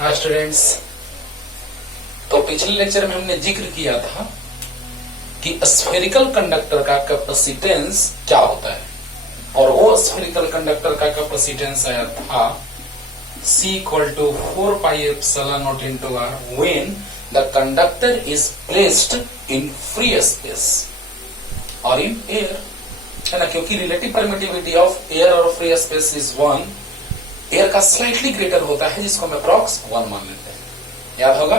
हाँ स्टूडेंट्स, तो पिछले लेक्चर में हमने जिक्र किया था कि स्फेरिकल कंडक्टर का कैपेसिटेंस क्या होता है, और वो स्फेरिकल कंडक्टर का कैपेसिटेंस आया था C equal to 4 pi epsilon naught into R when the conductor is placed in free space or in air, है ना, क्योंकि रिलेटिव परमिटिविटी ऑफ एयर और फ्री स्पेस इज 1, एयर का स्लाइटली ग्रेटर होता है जिसको हम अप्रॉक्स 1 मान लेते हैं, याद होगा।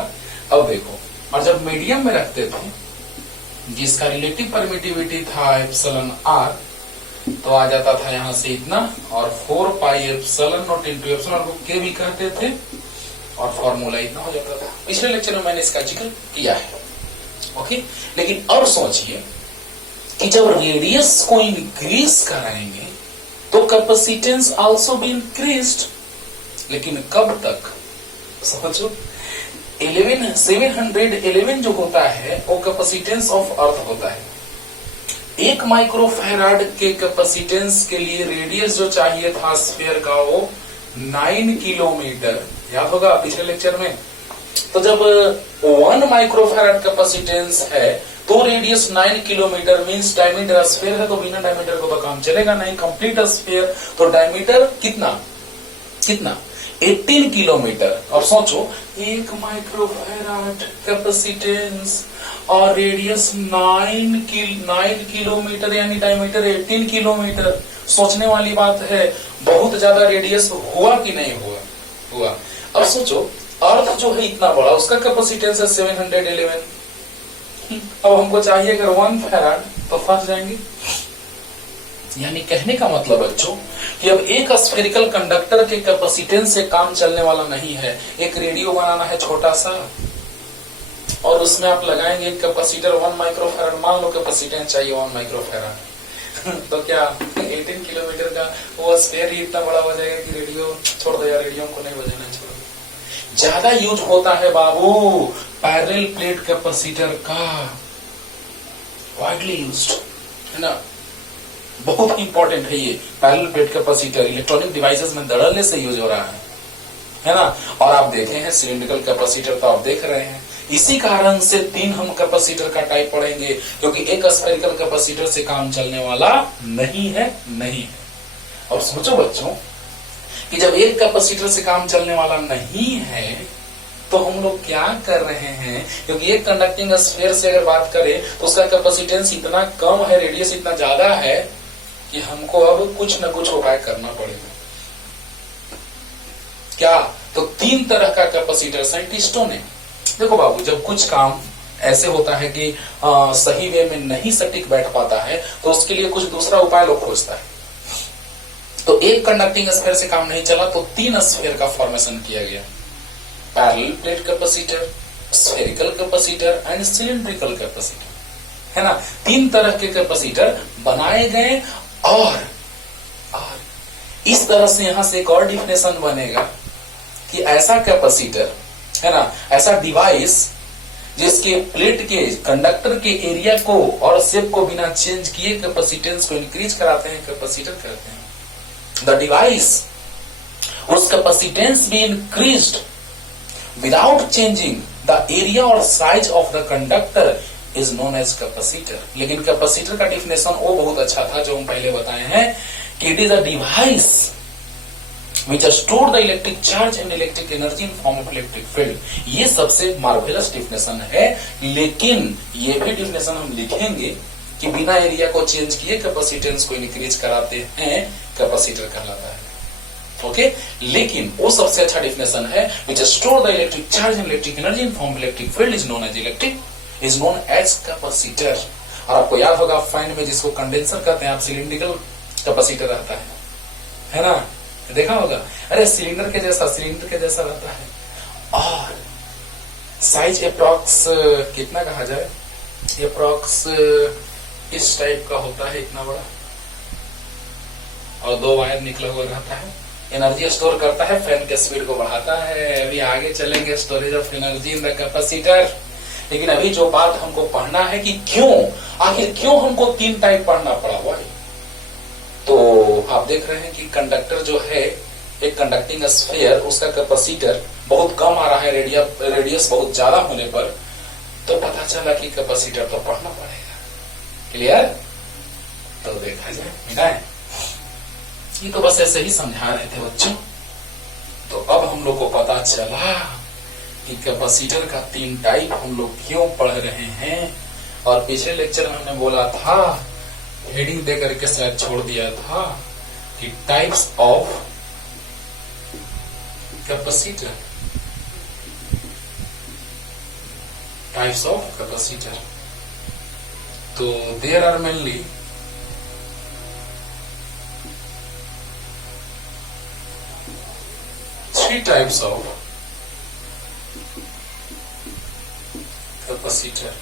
अब देखो, और जब मीडियम में रखते थे जिसका रिलेटिव परमिटिविटी था एप्सिलॉन आर, तो आ जाता था यहां से इतना, और 4 pi epsilon not into epsilon को के भी कहते थे, और फॉर्मूला इतना हो जाता था। पिछले लेक्चर में मैंने इसका जिक्र किया है, ओके। लेकिन अब सोचिए कि जब रेडियस को इंक्रीज कराएंगे तो कैपेसिटेंस आल्सो बी इंक्रीज्ड, लेकिन कब तक? समझो, 711 जो होता है वो कैपेसिटेंस ऑफ अर्थ होता है। 1 माइक्रोफैराड के कैपेसिटेंस के लिए रेडियस जो चाहिए था स्फीयर का वो 9 किलोमीटर, याद होगा पिछले लेक्चर में। तो जब 1 माइक्रोफैराड कैपेसिटेंस है तो radius 9 kilometre means diameter sphere है, तो बिना डायमीटर को तो काम चलेगा नहीं। कंप्लीट स्फीयर तो डायमीटर कितना 18 किलोमीटर। अब सोचो, 1 माइक्रोफैराड कैपेसिटेंस और रेडियस 9 किलोमीटर यानी डायमीटर 18 किलोमीटर। सोचने वाली बात है, बहुत ज्यादा रेडियस हुआ कि नहीं हुआ? अब सोचो, अर्थ जो है इतना बड़ा, उसका कैपेसिटेंस है 711। अब हमको चाहिए अगर 1 फैराड, तो फंस जाएंगे। यानी कहने का मतलब बच्चों कि अब एक स्फेरिकल कंडक्टर के कैपेसिटेंस से काम चलने वाला नहीं है। एक रेडियो बनाना है छोटा सा, और उसमें आप लगाएंगे एक कैपेसिटर 1 माइक्रोफैराड, मान लो कैपेसिटेंस चाहिए 1 माइक्रोफैराड, तो क्या 18 किलोमीटर का वो स्फीयर ही इतना बड़ा हो जाएगा कि रेडियो छोड़ दो यार, रेडियो को नहीं बजाना, छोड़ दो। ज्यादा यूज होता है बाबू पैरेलल प्लेट कैपेसिटर का, वाइडली यूज्ड, है ना, बहुत इंपॉर्टेंट है ये parallel plate capacitor. Electronic devices में दड़लने से यूज हो रहा है ना। और आप देखे हैं सिलिंड्रिकल कैपेसिटर, तो आप देख रहे हैं। इसी कारण से 3 हम कैपेसिटर का टाइप पढ़ेंगे, क्योंकि एक स्फेरिकल कैपेसिटर से काम चलने वाला नहीं है। अब सोचो बच्चों कि जब एक कैपेसिटर से काम चलने वाला नहीं है तो हम लोग क्या कर रहे हैं, क्योंकि एक कंडक्टिंग स्फीयर से अगर बात करें तो उसका कैपेसिटेंस इतना कम है, रेडियस इतना ज्यादा है कि हमको अब कुछ न कुछ उपाय करना पड़ेगा। क्या? तो 3 तरह का कैपेसिटर साइंटिस्टों ने, देखो बाबू, जब कुछ काम ऐसे होता है कि सही वे में नहीं सटीक बैठ पाता है तो उसके लिए कुछ दूसरा उपाय लोग खोजता है। तो एक कंडक्टिंग स्फीयर से काम नहीं चला तो 3 स्फीयर का फॉर्मेशन किया गया, parallel plate capacitor, spherical capacitor and cylindrical capacitor, है ना। 3 तरह के कैपेसिटर बनाए गए, और इस तरह से यहां से एक और डिफिनेशन बनेगा कि ऐसा कैपेसिटर, है ना, ऐसा डिवाइस जिसके प्लेट के कंडक्टर के एरिया को और शेप को बिना चेंज किए कैपेसिटेंस को इंक्रीज कराते हैं, कैपेसिटर कहते हैं। The device whose capacitance be increased without changing the area or size of the conductor is known as capacitor। लेकिन कैपेसिटर का डिफिनेशन वो बहुत अच्छा था जो हम पहले बताए हैं कि it is a device which store the electric charge and electric energy in form of electric field। ये सबसे मार्वेलस डिफिनेशन है, लेकिन ये भी डिफिनेशन हम लिखेंगे कि बिना एरिया को चेंज किए कैपेसिटेंस को इंक्रीज कराते हैं, कैपेसिटर कहलाता है, ओके। लेकिन वो सबसे अच्छा डिफिनेशन है which store the electric charge and electric energy in form of electric field is known as capacitor। और आपको याद होगा फैन में जिसको कंडेंसर कहते हैं, आप सिलिंड्रिकल कैपेसिटर रहता है ना, देखा होगा। अरे सिलेंडर के जैसा रहता है, और साइज अप्रॉक्स कितना कहा जाए, अप्रॉक्स इस टाइप का होता है, इतना बड़ा, और 2 वायर निकला हुआ रहता है। एनर्जी स्टोर करता है, फैन के स्पीड को बढ़ाता है। अभी आगे चलेंगे storage of energy in the capacitor. लेकिन अभी जो बात हमको पढ़ना है कि आखिर क्यों हमको 3 टाइप पढ़ना पड़ा हुआ है। तो आप देख रहे हैं कि कंडक्टर जो है एक कंडक्टिंग स्फीयर, उसका कैपेसिटर बहुत कम आ रहा है, रेडियस बहुत ज्यादा होने पर, तो पता चला कि कैपेसिटर तो पढ़ना पड़ेगा। क्लियर? तो देखा जाए, मिला है? ये तो बस ऐसे ही समझा रहे थे बच्चों। तो अब हम लोग को पता चला कि कैपेसिटर का 3 टाइप हम लोग क्यों पढ़ रहे हैं। और पिछले लेक्चर में हमने बोला था, हेडिंग दे करके शायद छोड़ दिया था कि types of capacitor, types of capacitor. तो there are mainly three types of capacitor.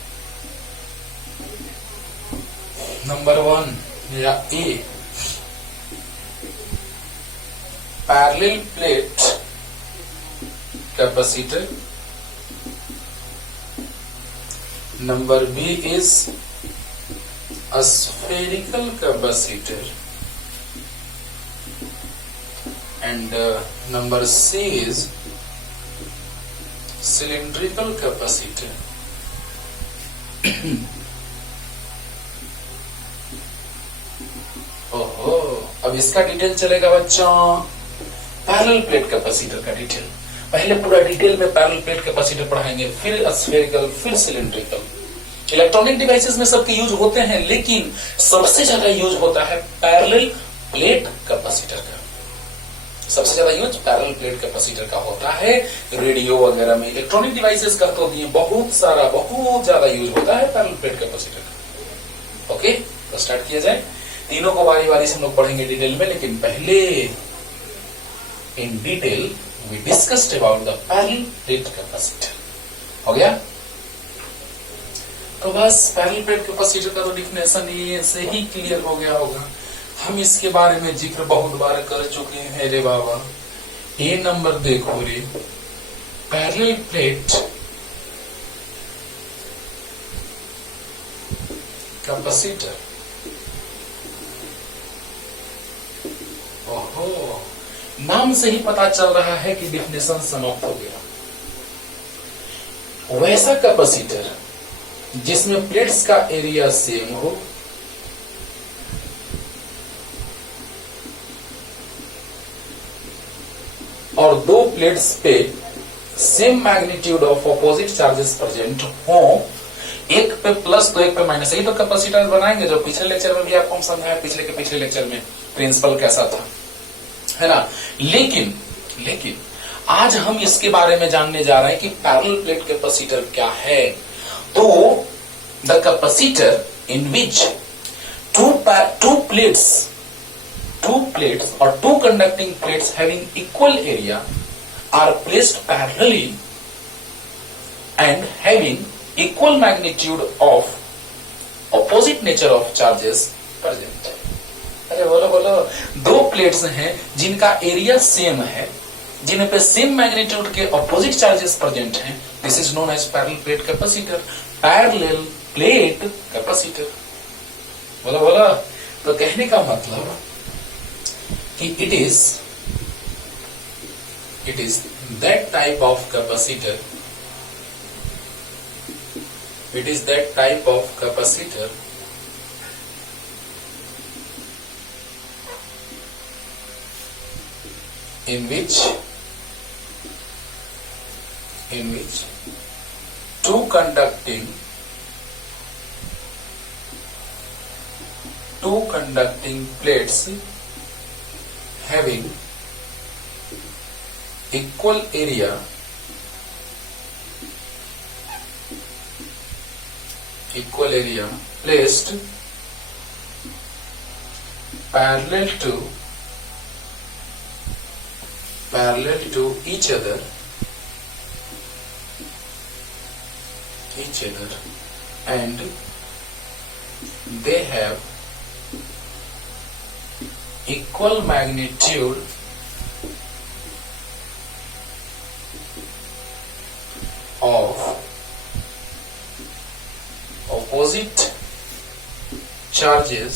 Number 1 या A, parallel plate capacitor. Number B is a spherical capacitor. And number C is cylindrical capacitor. ओहो, अब इसका डिटेल चलेगा बच्चों। Parallel plate capacitor का detail, पहले पूरा डिटेल में पैरेलल प्लेट कैपेसिटर पढ़ाएंगे, फिर स्फेरिकल, फिर सिलिंड्रिकल। इलेक्ट्रॉनिक डिवाइसेस में सबके यूज होते हैं, लेकिन सबसे ज्यादा यूज होता है पैरेलल प्लेट कैपेसिटर का। सबसे ज्यादा यूज पैरेलल प्लेट कैपेसिटर का होता है। रेडियो वगैरह में, इलेक्ट्रॉनिक डिवाइसेस का तो बहुत ज्यादा यूज होता है पैरेलल प्लेट कैपेसिटर का। ओके, तो स्टार्ट किया जाए। तीनों को बारी बारी से हम लोग पढ़ेंगे डिटेल में, लेकिन पहले in detail we discussed about the parallel plate capacitor. हो गया? तो बस पैरेलल प्लेट कैपेसिटर का तो डिफिनेशन ये से ही क्लियर हो गया होगा। हम इसके बारे में जिक्र बहुत बार कर चुके हैं रे बाबा। ये नंबर देखो रे, पैरेलल प्लेट कैपेसिटर। ओहो, नाम से ही पता चल रहा है कि डिफिनेशन समाप्त हो गया। वैसा कैपेसिटर जिसमें प्लेट्स का एरिया सेम हो, और दो प्लेट्स पे same magnitude of opposite charges present हो, एक पे प्लस तो एक पे माइनस। यही तो कैपेसिटर बनाएंगे जो पिछले लेक्चर में भी आपको हम समझाया, पिछले लेक्चर में प्रिंसिपल कैसा था, है ना। लेकिन आज हम इसके बारे में जानने जा रहे हैं कि पैरेलल प्लेट कैपेसिटर क्या है। तो the capacitor in which two plates or two conducting plates having equal area are placed parallelly and having equal magnitude of opposite nature of charges present. अरे बोलो, दो प्लेट्स हैं जिनका एरिया सेम है, जिन पे सेम मैग्नीट्यूड के opposite charges present हैं, this is known as parallel plate capacitor. Parallel plate capacitor, बोलो। तो कहने का मतलब कि it is that type of capacitor, in which two conducting plates having equal area placed parallel to each other and they have equal magnitude of opposite charges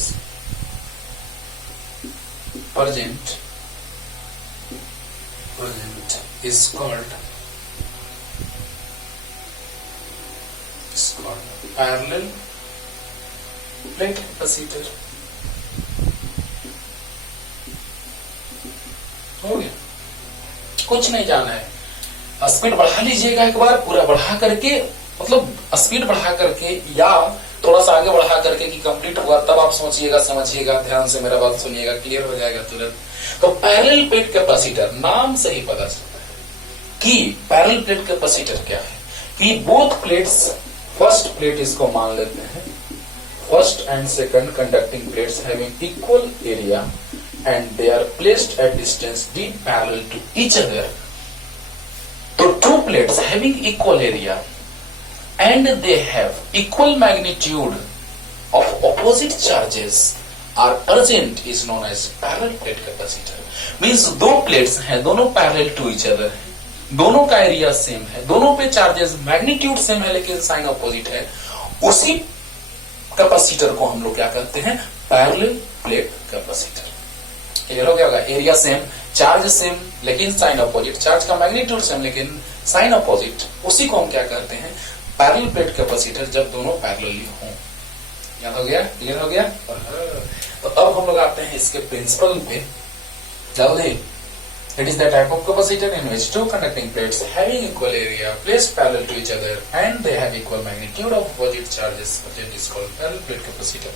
present is called parallel plate capacitor। हो गया, कुछ नहीं जाना है, speed बढ़ा लीजिएगा एक बार, पूरा बढ़ा करके, मतलब स्पीड बढ़ा करके या थोड़ा सा आगे बढ़ा करके कि कंप्लीट हुआ, तब आप सोचिएगा, समझिएगा, ध्यान से मेरा बात सुनिएगा, क्लियर हो जाएगा तुरंत। तो पैरेलल प्लेट कैपेसिटर, नाम से ही पता चलता है कि पैरेलल प्लेट कैपेसिटर क्या है कि बोथ प्लेट्स, फर्स्ट प्लेट इसको मान लेते हैं, first and second conducting plates having equal area and they are placed at distance d parallel to each other। So two plates having equal area and they have equal magnitude of opposite charges are urgent is known as parallel plate capacitor। Means दो plates हैं, दोनों parallel to each other है, दोनों का area same है, दोनों पे charges magnitude same है लेकिन साइन अपोजिट है, उसी कैपेसिटर को हम लोग क्या कहते हैं, पैरेलल प्लेट कैपेसिटर। क्लियर हो गया होगा, एरिया सेम, चार्ज सेम लेकिन साइन अपोजिट, चार्ज का मैग्नीट्यूड सेम लेकिन साइन अपोजिट, उसी को हम क्या कहते हैं, पैरेलल प्लेट कैपेसिटर, जब दोनों पैरेलली हों। याद हो गया, क्लियर हो गया। तो अब हम लोग आते हैं इसके प्रिंसिपल पे। जल्दी, it is the type of capacitor in which two conducting plates having equal area placed parallel to each other and they have equal magnitude of opposite charges, it is called parallel plate capacitor।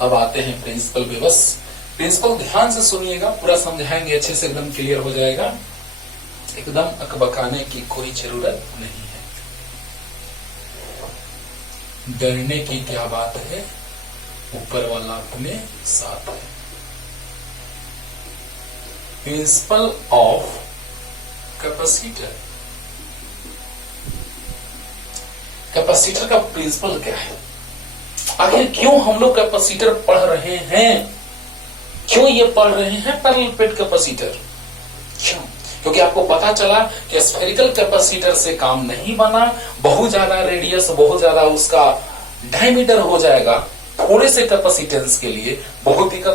अब आते हैं principal पे, बस principal ध्यान से सुनिएगा, पूरा समझाएंगे अच्छे से, एकदम क्लियर हो जाएगा, एकदम अकबकाने की कोई जरूरत नहीं है, डरने की क्या बात है, ऊपर वाला अपने साथ है। प्रिंसिपल ऑफ कैपेसिटर, कैपेसिटर का प्रिंसिपल क्या है, आखिर क्यों हम लोग कैपेसिटर पढ़ रहे हैं, क्यों ये पढ़ रहे हैं पैरेलल प्लेट कैपेसिटर, क्यों? क्योंकि आपको पता चला कि स्फेरिकल कैपेसिटर से काम नहीं बना, बहुत ज्यादा रेडियस, बहुत ज्यादा उसका डायमीटर हो जाएगा, थोड़े से कैपेसिटेंस के लिए बहुत दिक्कत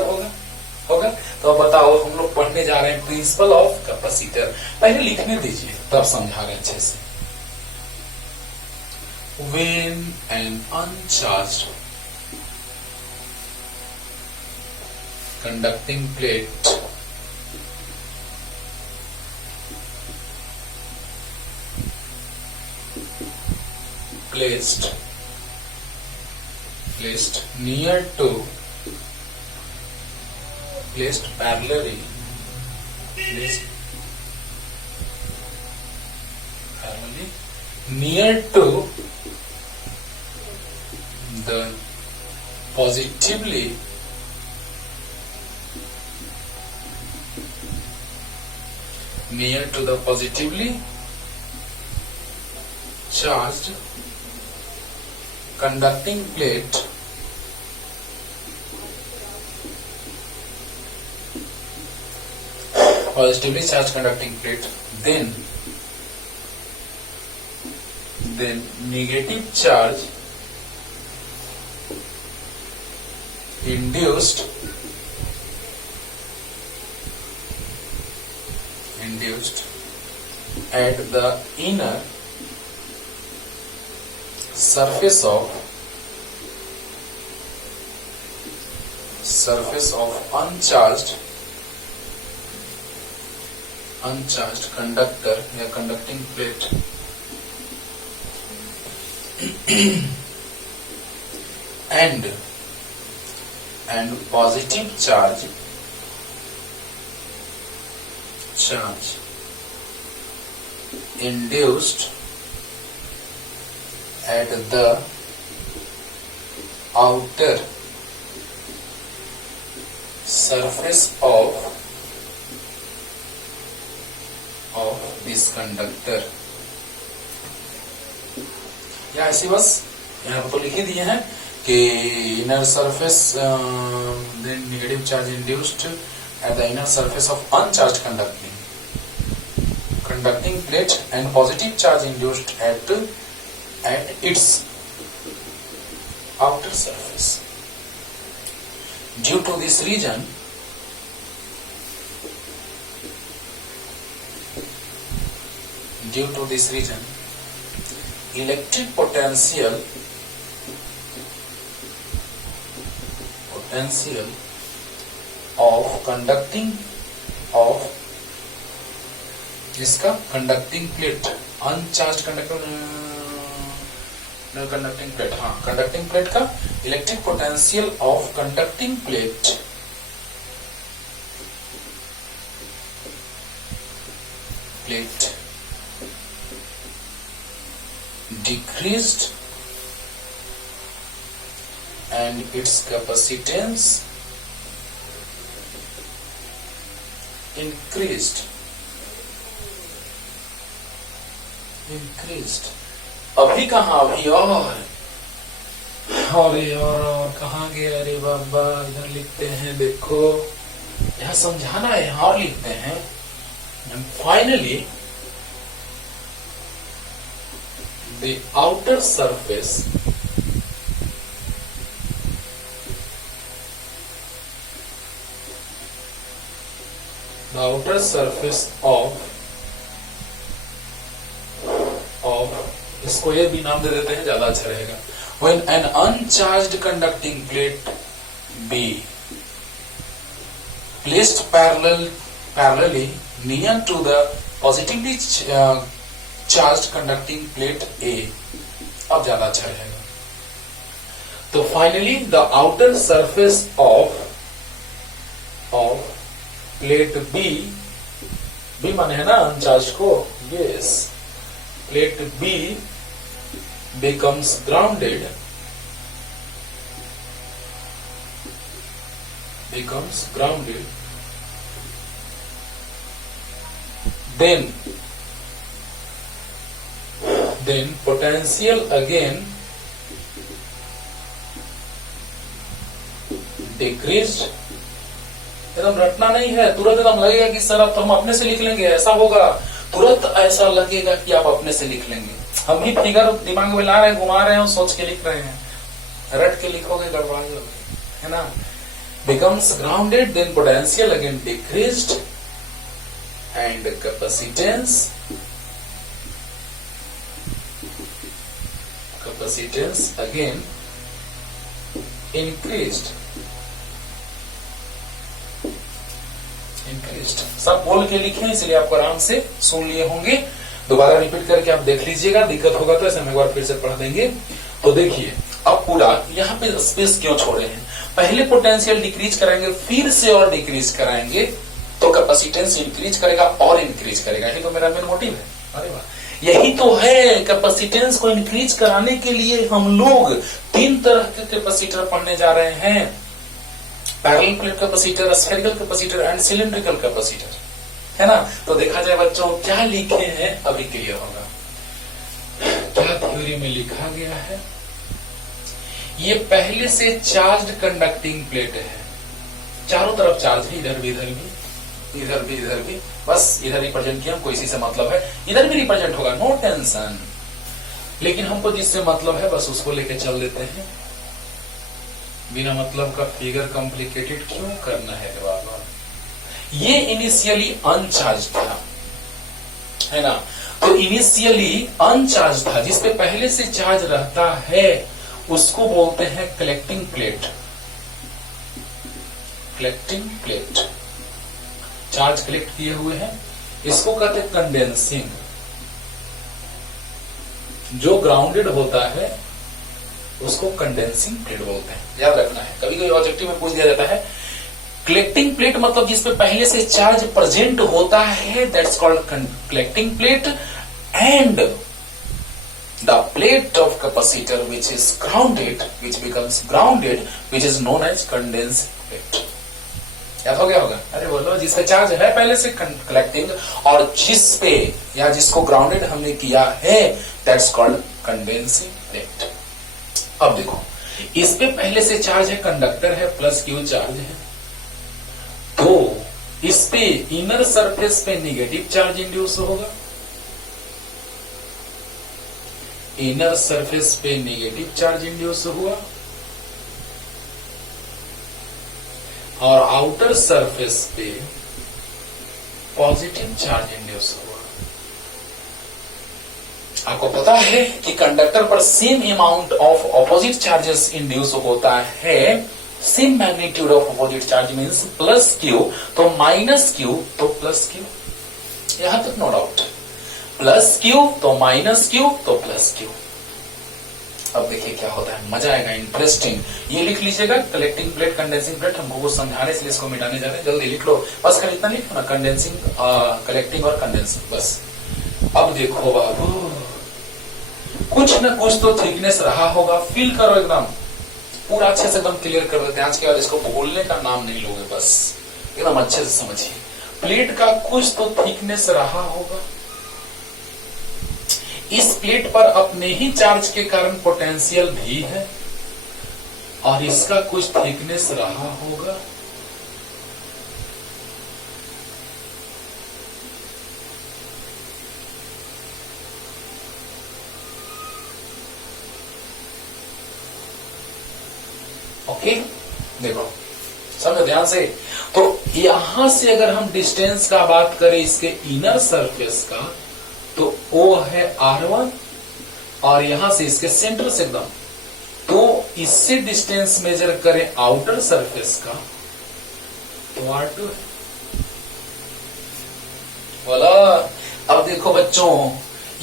होगा। तो अब बताओ, हम लोग पढ़ने जा रहे हैं प्रिंसिपल ऑफ कैपेसिटर, पहले लिखने दीजिए तब समझा रहे हैं अच्छे से। When an uncharged conducting plate placed near to, placed parallelly, near to the positively charged conducting plate positively charged conducting plate, then negative charge induced at the inner surface of uncharged conductor या conducting plate and positive charge induced at the outer surface of this conductor। या ऐसे बस यहाँ तो लिख ही दिए हैं कि inner surface then negative charge induced at the inner surface of uncharged conducting plate and positive charge induced at its outer surface। Due to this reason due to this reason electric potential of conducting of इसका conducting plate uncharge conducting plate, हाँ conducting plate का electric potential of conducting plate decreased and its capacitance increased. अभी कहाँ, अभी और कहाँ गए? अरे बाबा इधर लिखते हैं, देखो यहाँ समझाना है, यहाँ और लिखते हैं and finally the outer surface of इसको ये भी नाम दे देते हैं, ज्यादा अच्छा रहेगा. When an uncharged conducting plate B placed parallelly near to the positively charged conducting plate A, अब ज्यादा अच्छा रहेगा. तो finally the outer surface of plate B माने है ना अनचार्ज को, yes, plate B becomes grounded, then potential again decreased. एकदम रटना नहीं है, तुरंत एकदम लगेगा कि सर अब तो हम अपने से लिख लेंगे, ऐसा होगा, तुरंत ऐसा लगेगा कि आप अपने से लिख लेंगे. हम भी फिगर दिमाग में ला रहे हैं, घुमा रहे हैं, सोच के लिख रहे हैं. रट के लिखोगे गड़बड़ा है ना. becomes grounded, then potential again decreased and capacitance again increased. सब बोल के लिखे, इसलिए आपको आराम से सुन लिए होंगे. दोबारा रिपीट करके आप देख लीजिएगा, दिक्कत होगा तो ऐसे हम एक बार फिर से पढ़ देंगे. तो देखिए अब पूरा यहाँ पे स्पेस क्यों छोड़े हैं. पहले पोटेंशियल डिक्रीज कराएंगे, फिर से और डिक्रीज कराएंगे, तो कैपेसिटेंस इंक्रीज करेगा और इंक्रीज करेगा. यही तो मेरा मेन मोटिव है. अरे वाह, यही तो है. कैपेसिटेंस को इंक्रीज कराने के लिए हम लोग 3 तरह के कैपेसिटर पढ़ने जा रहे हैं. Parallel plate capacitor, spherical capacitor and cylindrical capacitor, है ना. तो देखा जाए बच्चों क्या लिखे हैं, अभी क्लियर होगा. क्या थ्योरी में लिखा गया है. ये पहले से चार्ज्ड कंडक्टिंग प्लेट है, चारों तरफ चार्ज है, इधर भी इधर भी इधर भी इधर भी. बस इधर रिप्रेजेंट किया, हमको इसी से मतलब है. इधर भी रिप्रेजेंट होगा, नो टेंशन. लेकिन हमको जिससे मतलब है बस उसको लेके चल देते हैं. बिना मतलब का फिगर कॉम्प्लिकेटेड क्यों करना है बाबा. ये इनिशियली अनचार्ज था, है ना. तो इनिशियली अनचार्ज था, जिसपे पहले से चार्ज रहता है उसको बोलते हैं कलेक्टिंग प्लेट. चार्ज कलेक्ट किए हुए हैं, इसको कहते हैं कंडेंसिंग. जो ग्राउंडेड होता है उसको कंडेंसिंग प्लेट बोलते हैं. याद रखना है, कभी कभी ऑब्जेक्टिव में पूछ दिया जाता है. कलेक्टिंग प्लेट मतलब जिसपे पहले से चार्ज प्रेजेंट होता है, that's called collecting plate. And the plate of capacitor which is grounded, which becomes grounded, which is known as condensing plate. याद हो गया होगा. अरे बोलो, जिसका चार्ज है पहले से कलेक्टिंग, और जिस पे या जिसको ग्राउंडेड हमने किया है, दैट्स कॉल्ड कंडेंसिंग प्लेट. अब देखो, इस पे पहले से चार्ज है, कंडक्टर है, प्लस क्यू चार्ज है, तो इस पे इनर सरफेस पे नेगेटिव चार्ज इंड्यूस होगा. इनर सरफेस पे नेगेटिव चार्ज इंड्यूस हुआ, और आउटर सरफेस पे पॉजिटिव चार्ज इंड्यूस हुआ. आपको पता है कि कंडक्टर पर same amount of opposite charges induce होता है, same magnitude of opposite charge means plus Q तो माइनस क्यू तो प्लस क्यू, यहां तक नो डाउट, प्लस क्यू तो माइनस क्यू तो प्लस क्यू। अब देखिए क्या होता है, मजा आएगा, इंटरेस्टिंग। ये लिख लीजिएगा, कलेक्टिंग प्लेट कंडेंसिंग प्लेट, हमको कुछ समझाने से इसको मिटाने जा रहे हैं, जल्दी लिख लो, बस खाली इतना लिखो ना, कंडेंसिंग कलेक्टिंग और कंडेंसिंग, बस। अब देखो बाबू, कुछ न कुछ तो थिकनेस रहा होगा, फील करो एकदम पूरा अच्छे से एकदम क्लियर कर देते हैं, आज के बाद इसको भूलने का नाम नहीं लोगे, बस एकदम अच्छे से समझिए। प्लेट का कुछ तो थिकनेस रहा होगा, इस प्लेट पर अपने ही चार्ज के कारण पोटेंशियल भी है और इसका कुछ थिकनेस रहा होगा। ओके, देखो समझो ध्यान से। तो यहां से अगर हम डिस्टेंस का बात करें इसके इनर सरफेस का, तो O है R1 और यहां से इसके सेंटर से एकदम, तो इससे डिस्टेंस मेजर करें आउटर सरफेस का तो R2 है। बोला, अब देखो बच्चों,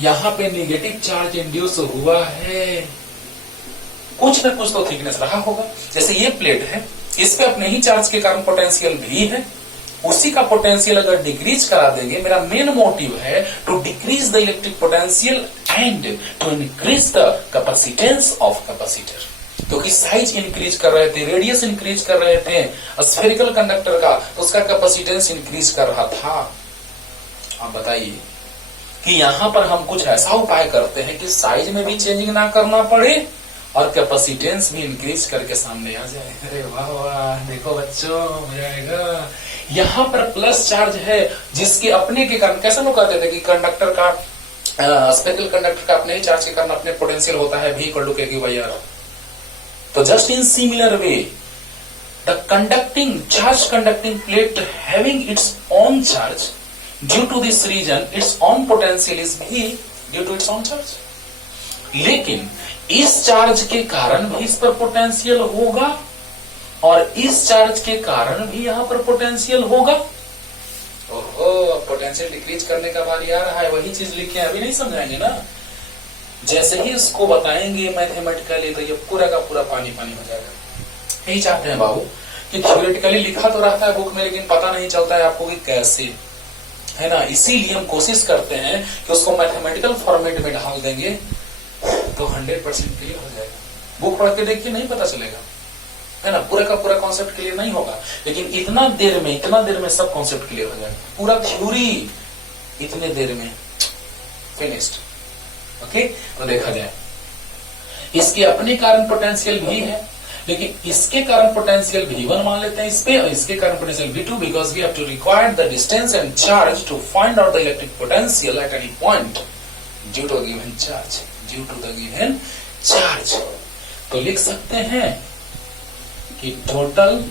यहां पे निगेटिव चार्ज इंड्यूस हुआ है, कुछ न कुछ तो थिकनेस रहा होगा। जैसे ये प्लेट है, इस पे अपने ही चार्ज के कारण पोटेंशियल भी है, उसी का पोटेंशियल अगर डिक्रीज करा देंगे, मेरा मेन मोटिव है to decrease the electric potential and to increase the capacitance of capacitor, क्योंकि साइज इंक्रीज कर रहे थे, रेडियस इंक्रीज कर रहे थे स्फेरिकल कंडक्टर का, तो उसका कैपेसिटेंस इंक्रीज कर रहा था। आप बताइए कि यहां पर हम कुछ ऐसा उपाय करते हैं कि साइज में भी चेंजिंग ना करना पड़े और कैपेसिटेंस भी इंक्रीज करके सामने आ जाए। अरे वाह वाह, देखो बच्चों मजा आएगा। यहां पर प्लस चार्ज है जिसके अपने के कारण, कैसे लोग कहते थे कि कंडक्टर का स्फेरिकल कंडक्टर का अपने ही चार्ज के कारण अपने पोटेंशियल होता है V = kQ/R। तो just in similar way the conducting charge conducting plate having its own charge due to this reason its own potential is V due to its own charge. लेकिन इस charge के कारण भी इस पर पोटेंशियल होगा और इस चार्ज के कारण भी यहां पर पोटेंशियल होगा। ओहो, पोटेंशियल डिक्रीज करने का बारी आ रहा है, वही चीज लिखे अभी नहीं समझाएंगे ना, जैसे ही इसको बताएंगे मैथमेटिकली तो ये पूरा का पूरा पानी पानी हो जाएगा। यही चाहते हैं बाबू कि थ्योरेटिकली लिखा तो रहता है बुक में, लेकिन पता नहीं चलता है आपको कि कैसे, है ना। इसीलिए हम कोशिश करते हैं कि उसको मैथमेटिकल फॉर्मेट में ढाल देंगे तो 100% क्लियर हो जाएगा। बुक पढ़ के देखिए नहीं पता चलेगा, है ना, पूरा का पूरा कॉन्सेप्ट क्लियर नहीं होगा, लेकिन इतना देर में सब कॉन्सेप्ट क्लियर हो जाएगा, पूरा थ्योरी इतने देर में फिनिश्ड। ओके, तो देखा जाए, इसके अपने कारण पोटेंशियल भी है, लेकिन इसके कारण पोटेंशियल V1 मान लेते हैं इस पे, और इसके कारण potential V2, because we have to require the distance and charge to find out the electric potential at any point due to given charge, due to the given charge. तो लिख सकते हैं कि total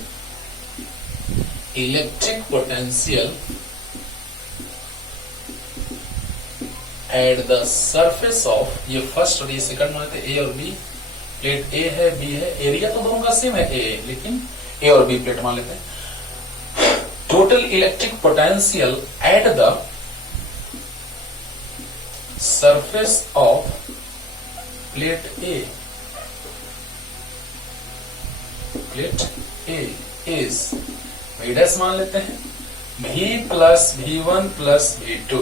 electric potential at the surface of, ये first और ये second मानते ए और बी, प्लेट ए है बी है, एरिया तो दोनों का सेम है ए, लेकिन ए और बी प्लेट मान लेते हैं। Total electric potential at the surface of plate A, plate A is V dash मान लेते हैं V plus V1 plus V2,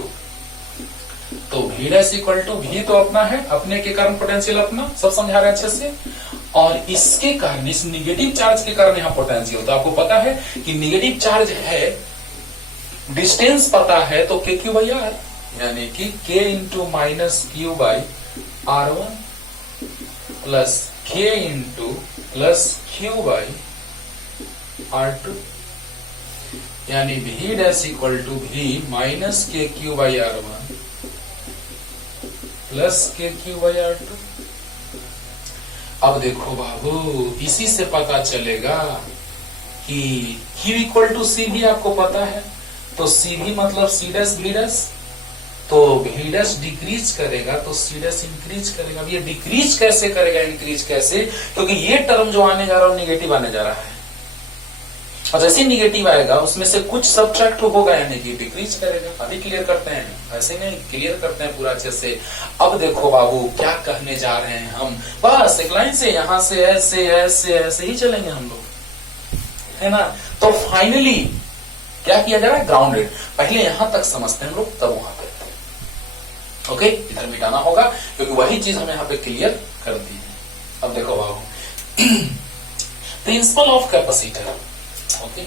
तो V dash equal to V तो अपना है, अपने के कारण पोटेंशियल अपना, सब समझा रहे हैं अच्छे से, और इसके कारण, इस निगेटिव चार्ज के कारण यहाँ पोटेंशियल, तो आपको पता है कि निगेटिव चार्ज है, डिस्टेंस पता है, तो KQ/R यानी कि K into minus Q/R1 plus K into plus Q/R2, यानी V dash equal to V minus KQ/R1 plus KQ/R2। अब देखो बाबू, इसी से पता चलेगा कि Q इक्वल टू C भी आपको पता है, तो C भी मतलब C डैश V डैश, तो V डैश डिक्रीज करेगा तो C डैश इंक्रीज करेगा। अब ये डिक्रीज कैसे करेगा, इंक्रीज कैसे, क्योंकि ये टर्म जो आने जा रहा है निगेटिव आने जा रहा है, और जैसे निगेटिव आएगा उसमें से कुछ सब्ट्रैक्ट होगा यानी कि डिक्रीज करेगा। अभी क्लियर करते हैं, ऐसे नहीं क्लियर करते हैं पूरा अच्छे से। अब देखो बाबू क्या कहने जा रहे हैं हम, बस एक लाइन से यहां से ऐसे ऐसे ऐसे ही चलेंगे हम लोग, है ना। तो फाइनली क्या किया जा रहा है, ग्राउंडेड। पहले यहां तक समझते हैं हम लोग, तब वहां पे ओके इधर मिटाना होगा क्योंकि वही चीज हमें यहाँ पे क्लियर कर दी है। अब देखो बाबू, principle of capacitor, okay,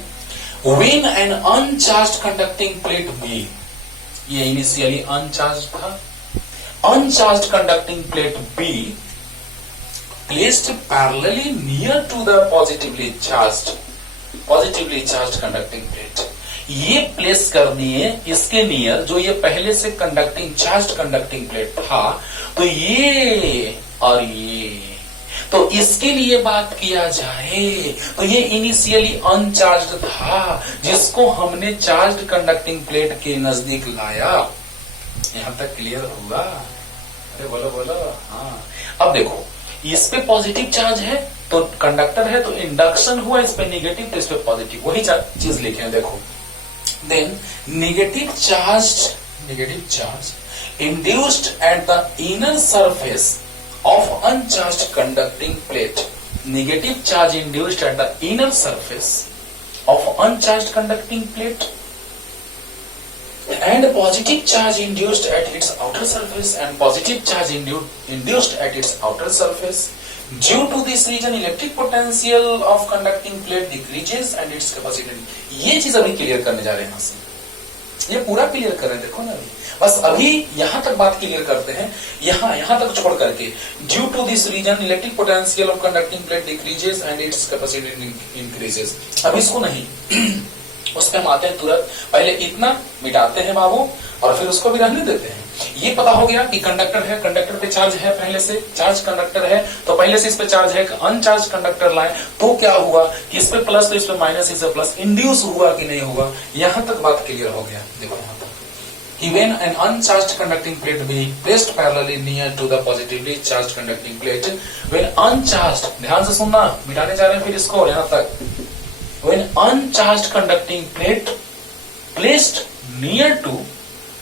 when an uncharged conducting plate B, ये इनिशियली अनचार्ज था, uncharged conducting plate B placed parallelly near to the positively charged conducting plate, ये प्लेस कर दिए इसके नियर, जो ये पहले से चार्ज्ड कंडक्टिंग प्लेट था, तो ये और ये, तो इसके लिए बात किया जाए तो ये इनिशियली अनचार्ज्ड था जिसको हमने चार्ज्ड कंडक्टिंग प्लेट के नजदीक लाया। यहां तक क्लियर हुआ? अरे बोलो बोलो, हाँ। अब देखो इस पे पॉजिटिव चार्ज है तो कंडक्टर है, तो इंडक्शन हुआ, इस पे नेगेटिव तो इस पे पॉजिटिव, वही चीज लिखे हैं देखो। Then negative charge induced at the inner surface of uncharged conducting plate. Negative charge induced at the inner surface of uncharged conducting plate and positive charge induced at its outer surface and positive charge induced at its outer surface. Due to this reason, electric potential of conducting plate decreases and its capacitance. ये चीज अभी clear करने जा रहे हैं, ये पूरा clear कर रहे हैं, देखो ना अभी। बस अभी यहां तक बात क्लियर करते हैं, यहां तक छोड़ करके। Due to this reason electric potential of conducting plate decreases and its capacity increases. अब इसको नहीं उस पर हम आते हैं तुरंत, पहले इतना मिटाते हैं बाबू और फिर उसको भी रहने देते हैं। ये पता हो गया कि कंडक्टर है, कंडक्टर पे चार्ज है, पहले से चार्ज कंडक्टर है, तो पहले से इस पे चार्ज है, अनचार्ज कंडक्टर लाए तो क्या हुआ कि इस पे प्लस तो इस पे माइनस, इस पे प्लस, इंड्यूस हुआ कि नहीं हुआ, यहां तक बात क्लियर हो गया। देखो यहां तक कि when an uncharged conducting plate be placed parallelly near to the positively charged conducting plate, when uncharged, ध्यान से सुनना, मिटाने जा रहे हैं फिर इसको यहां तक। when uncharged conducting plate placed near to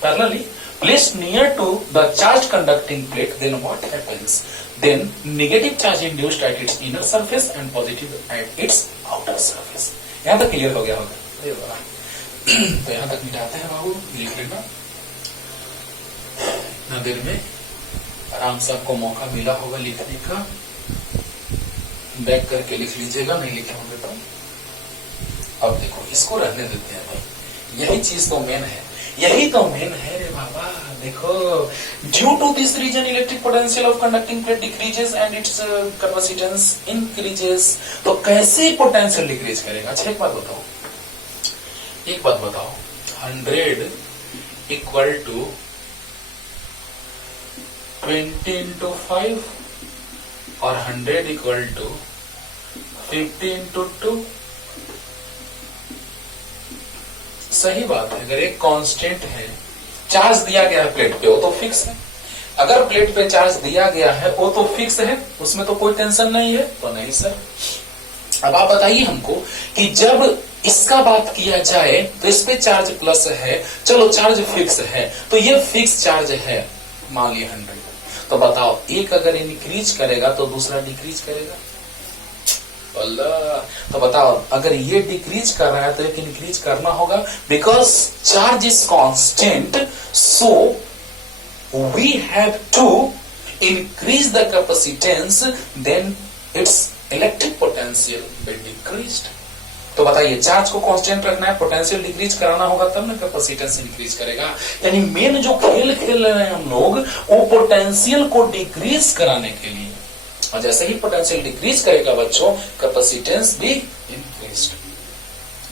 parallelly placed near to the charged conducting plate, then what happens? Then negative charge induced at its inner surface and positive at its outer surface. यहां तक clear हो गया होगा। तो यहां तक मिटाते हैं बाबू, लिख लेना। इतना देर में आराम से आपको मौका मिला होगा लिखने का, बैक करके लिख लीजिएगा, नहीं लिखे होंगे तो। अब देखो इसको रहने देते हैं भाई, यही चीज तो मेन है, यही तो मेन है रे बाबा। देखो due to this reason electric potential of conducting plate decreases and its capacitance increases. तो कैसे पोटेंशियल डिक्रीज करेगा? अच्छा एक बात बताओ, 100 इक्वल टू 20 into 5 और 100 इक्वल टू 50 into 2। सही बात है, अगर एक कांस्टेंट है, चार्ज दिया गया है प्लेट पे, वो तो फिक्स है। अगर प्लेट पे चार्ज दिया गया है वो तो फिक्स है, उसमें तो कोई टेंशन नहीं है, तो नहीं सर। अब आप बताइए हमको कि जब इसका बात किया जाए तो इस पे चार्ज प्लस है, चलो चार्ज फिक्स है, तो ये फिक्स चार्ज है, मान लिया 100, तो बताओ एक अगर इंक्रीज करेगा तो दूसरा डिक्रीज करेगा। अल्लाह, तो बताओ अगर ये डिक्रीज कर रहा है तो एक इंक्रीज करना होगा, because charge is constant, so we have to increase the capacitance, then its electric potential will decreased. तो बताइए चार्ज को कांस्टेंट रखना है, पोटेंशियल डिक्रीज कराना होगा तब ना कैपेसिटेंस इंक्रीज करेगा। यानी मेन जो खेल खेल रहे हैं हम लोग वो पोटेंशियल को डिक्रीज कराने के लिए, और जैसे ही पोटेंशियल डिक्रीज करेगा बच्चों कैपेसिटेंस भी इंक्रीज।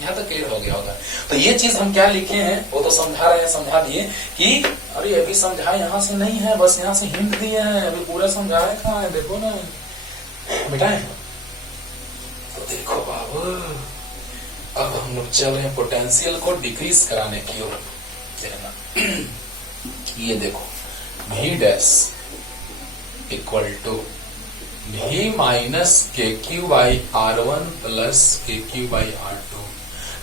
यहां तक क्लियर हो गया होगा। तो ये चीज हम क्या लिखे हैं वो तो समझा रहे हैं, समझा दिए कि अरे अभी समझाए यहां से नहीं है, बस यहां से हिंट दिए हैं, अभी पूरा समझाए कहां है, देखो ना मिटाए। तो देखो बाबू अब हम लोग चल रहे हैं पोटेंशियल को डिक्रीज कराने की ओर। ये देखो V dash equal to V minus KQ by R1 plus KQ by R2।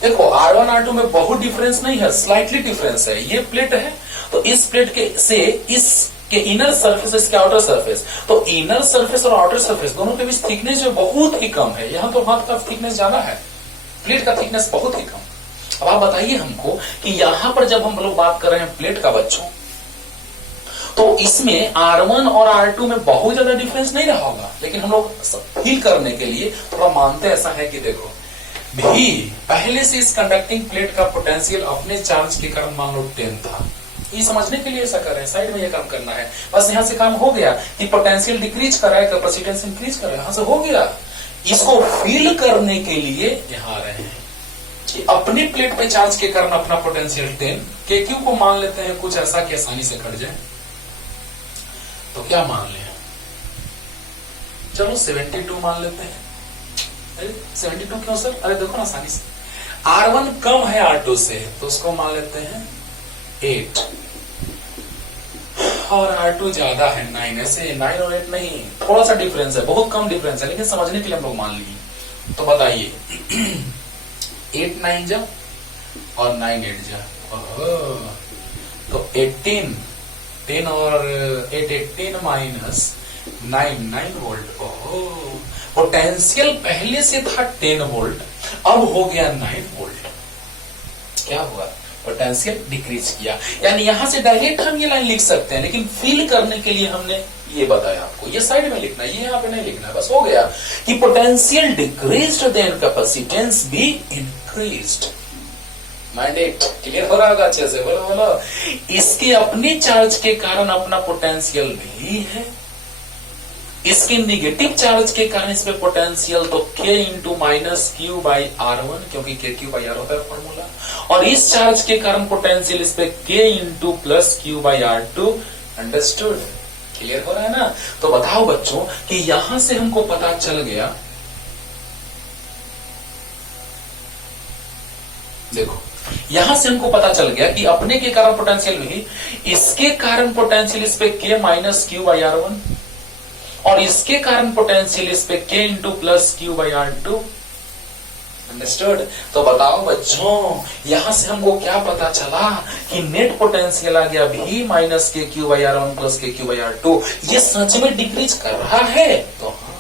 देखो R1 R2 में बहुत डिफरेंस नहीं है, स्लाइटली डिफरेंस है। ये प्लेट है तो इस प्लेट के से इसके इनर सरफेस, इसके आउटर सरफेस, तो इनर सरफेस और आउटर सरफेस दोनों के बीच थिकनेस जो बहुत ही कम है। यहाँ तो हाथ का थिकनेस ज्यादा है, प्लेट का थिकनेस बहुत ही कम। अब आप बताइए हमको कि यहां पर जब हम लोग बात कर रहे हैं प्लेट का बच्चों, तो इसमें R1 और R2 में बहुत ज्यादा डिफरेंस नहीं रहा होगा, लेकिन हम लोग फील करने के लिए थोड़ा मानते ऐसा है कि देखो भी पहले से इस कंडक्टिंग प्लेट का पोटेंशियल अपने चार्ज के कारण मान लो 10 था। ये समझने के लिए ऐसा कर रहे हैं, साइड में ये काम करना है। बस यहां से काम हो गया कि पोटेंशियल डिक्रीज कर रहा है, कैपेसिटेंस इंक्रीज कर रहा है, यहां से हो गया। इसको फील करने के लिए यहां आ रहे हैं कि अपनी प्लेट पे चार्ज के कारण अपना पोटेंशियल 10, KQ को मान लेते हैं कुछ ऐसा कि आसानी से कट जाए। तो क्या मान लें, चलो 72 मान लेते हैं। 72 क्यों सर? अरे देखो ना आसानी से, R1 कम है R2 से, तो उसको मान लेते हैं 8 और R2 ज्यादा है 9। ऐसे 9 और 8 नहीं, थोड़ा सा डिफरेंस है, बहुत कम डिफरेंस है, लेकिन समझने के लिए हम लोग मान लिए। तो बताइए 8 9 जा और 9 8 जा, तो 18 10 और 8 18 माइनस 9 9 वोल्ट। ओहो, पोटेंशियल पहले से था 10 वोल्ट, अब हो गया 9 वोल्ट। क्या हुआ? पोटेंशियल डिक्रीज किया। यानी यहां से डायरेक्ट हम ये लाइन लिख सकते हैं, लेकिन फील करने के लिए हमने ये बताया आपको, ये साइड में लिखना है, ये यहाँ पे नहीं लिखना है। बस हो गया कि पोटेंशियल डिक्रीज्ड देन कैपेसिटेंस भी इंक्रीज्ड। मैंडेट क्लियर हो रहा होगा अच्छे से? बोलो बोलो। इसके अपने चार्ज के कारण अपना पोटेंशियल भी है, इसके निगेटिव चार्ज के कारण इसमें पोटेंशियल, तो K into minus Q by R1, क्योंकि KQ बाई R होता है फॉर्मूला, और इस चार्ज के कारण पोटेंशियल इस पे K into plus Q by R2। Understood? Clear हो रहा है ना? तो बताओ बच्चों कि यहां से हमको पता चल गया, देखो यहां से हमको पता चल गया कि अपने के कारण पोटेंशियल भी, इसके कारण पोटेंशियल इस पे K minus Q by R1, और इसके कारण पोटेंशियल इस पे K into plus Q by R2। Understood? तो बताओ बच्चों यहां से हमको क्या पता चला कि नेट पोटेंशियल आ गया V minus KQ by R1 plus KQ by R2। ये सच में डिक्रीज कर रहा है? तो हाँ,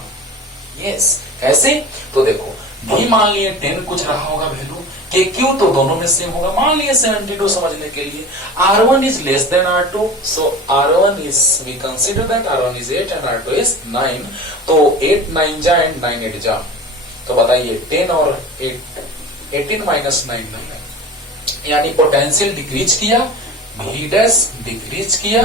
यस। कैसे? तो देखो V मान लिए 10 कुछ रहा होगा वैल्यू, KQ तो दोनों में सेम होगा, मान लिए 72 समझने के लिए। R1 is less than R2, so R1 is, we consider that R1 is 8 and R2 is 9, तो 8 9 जा and 9 8 जा, तो बताइए 10 और 8 18 माइनस 9 9, यानी पोटेंशियल डिक्रीज किया, V डैश डिक्रीज किया,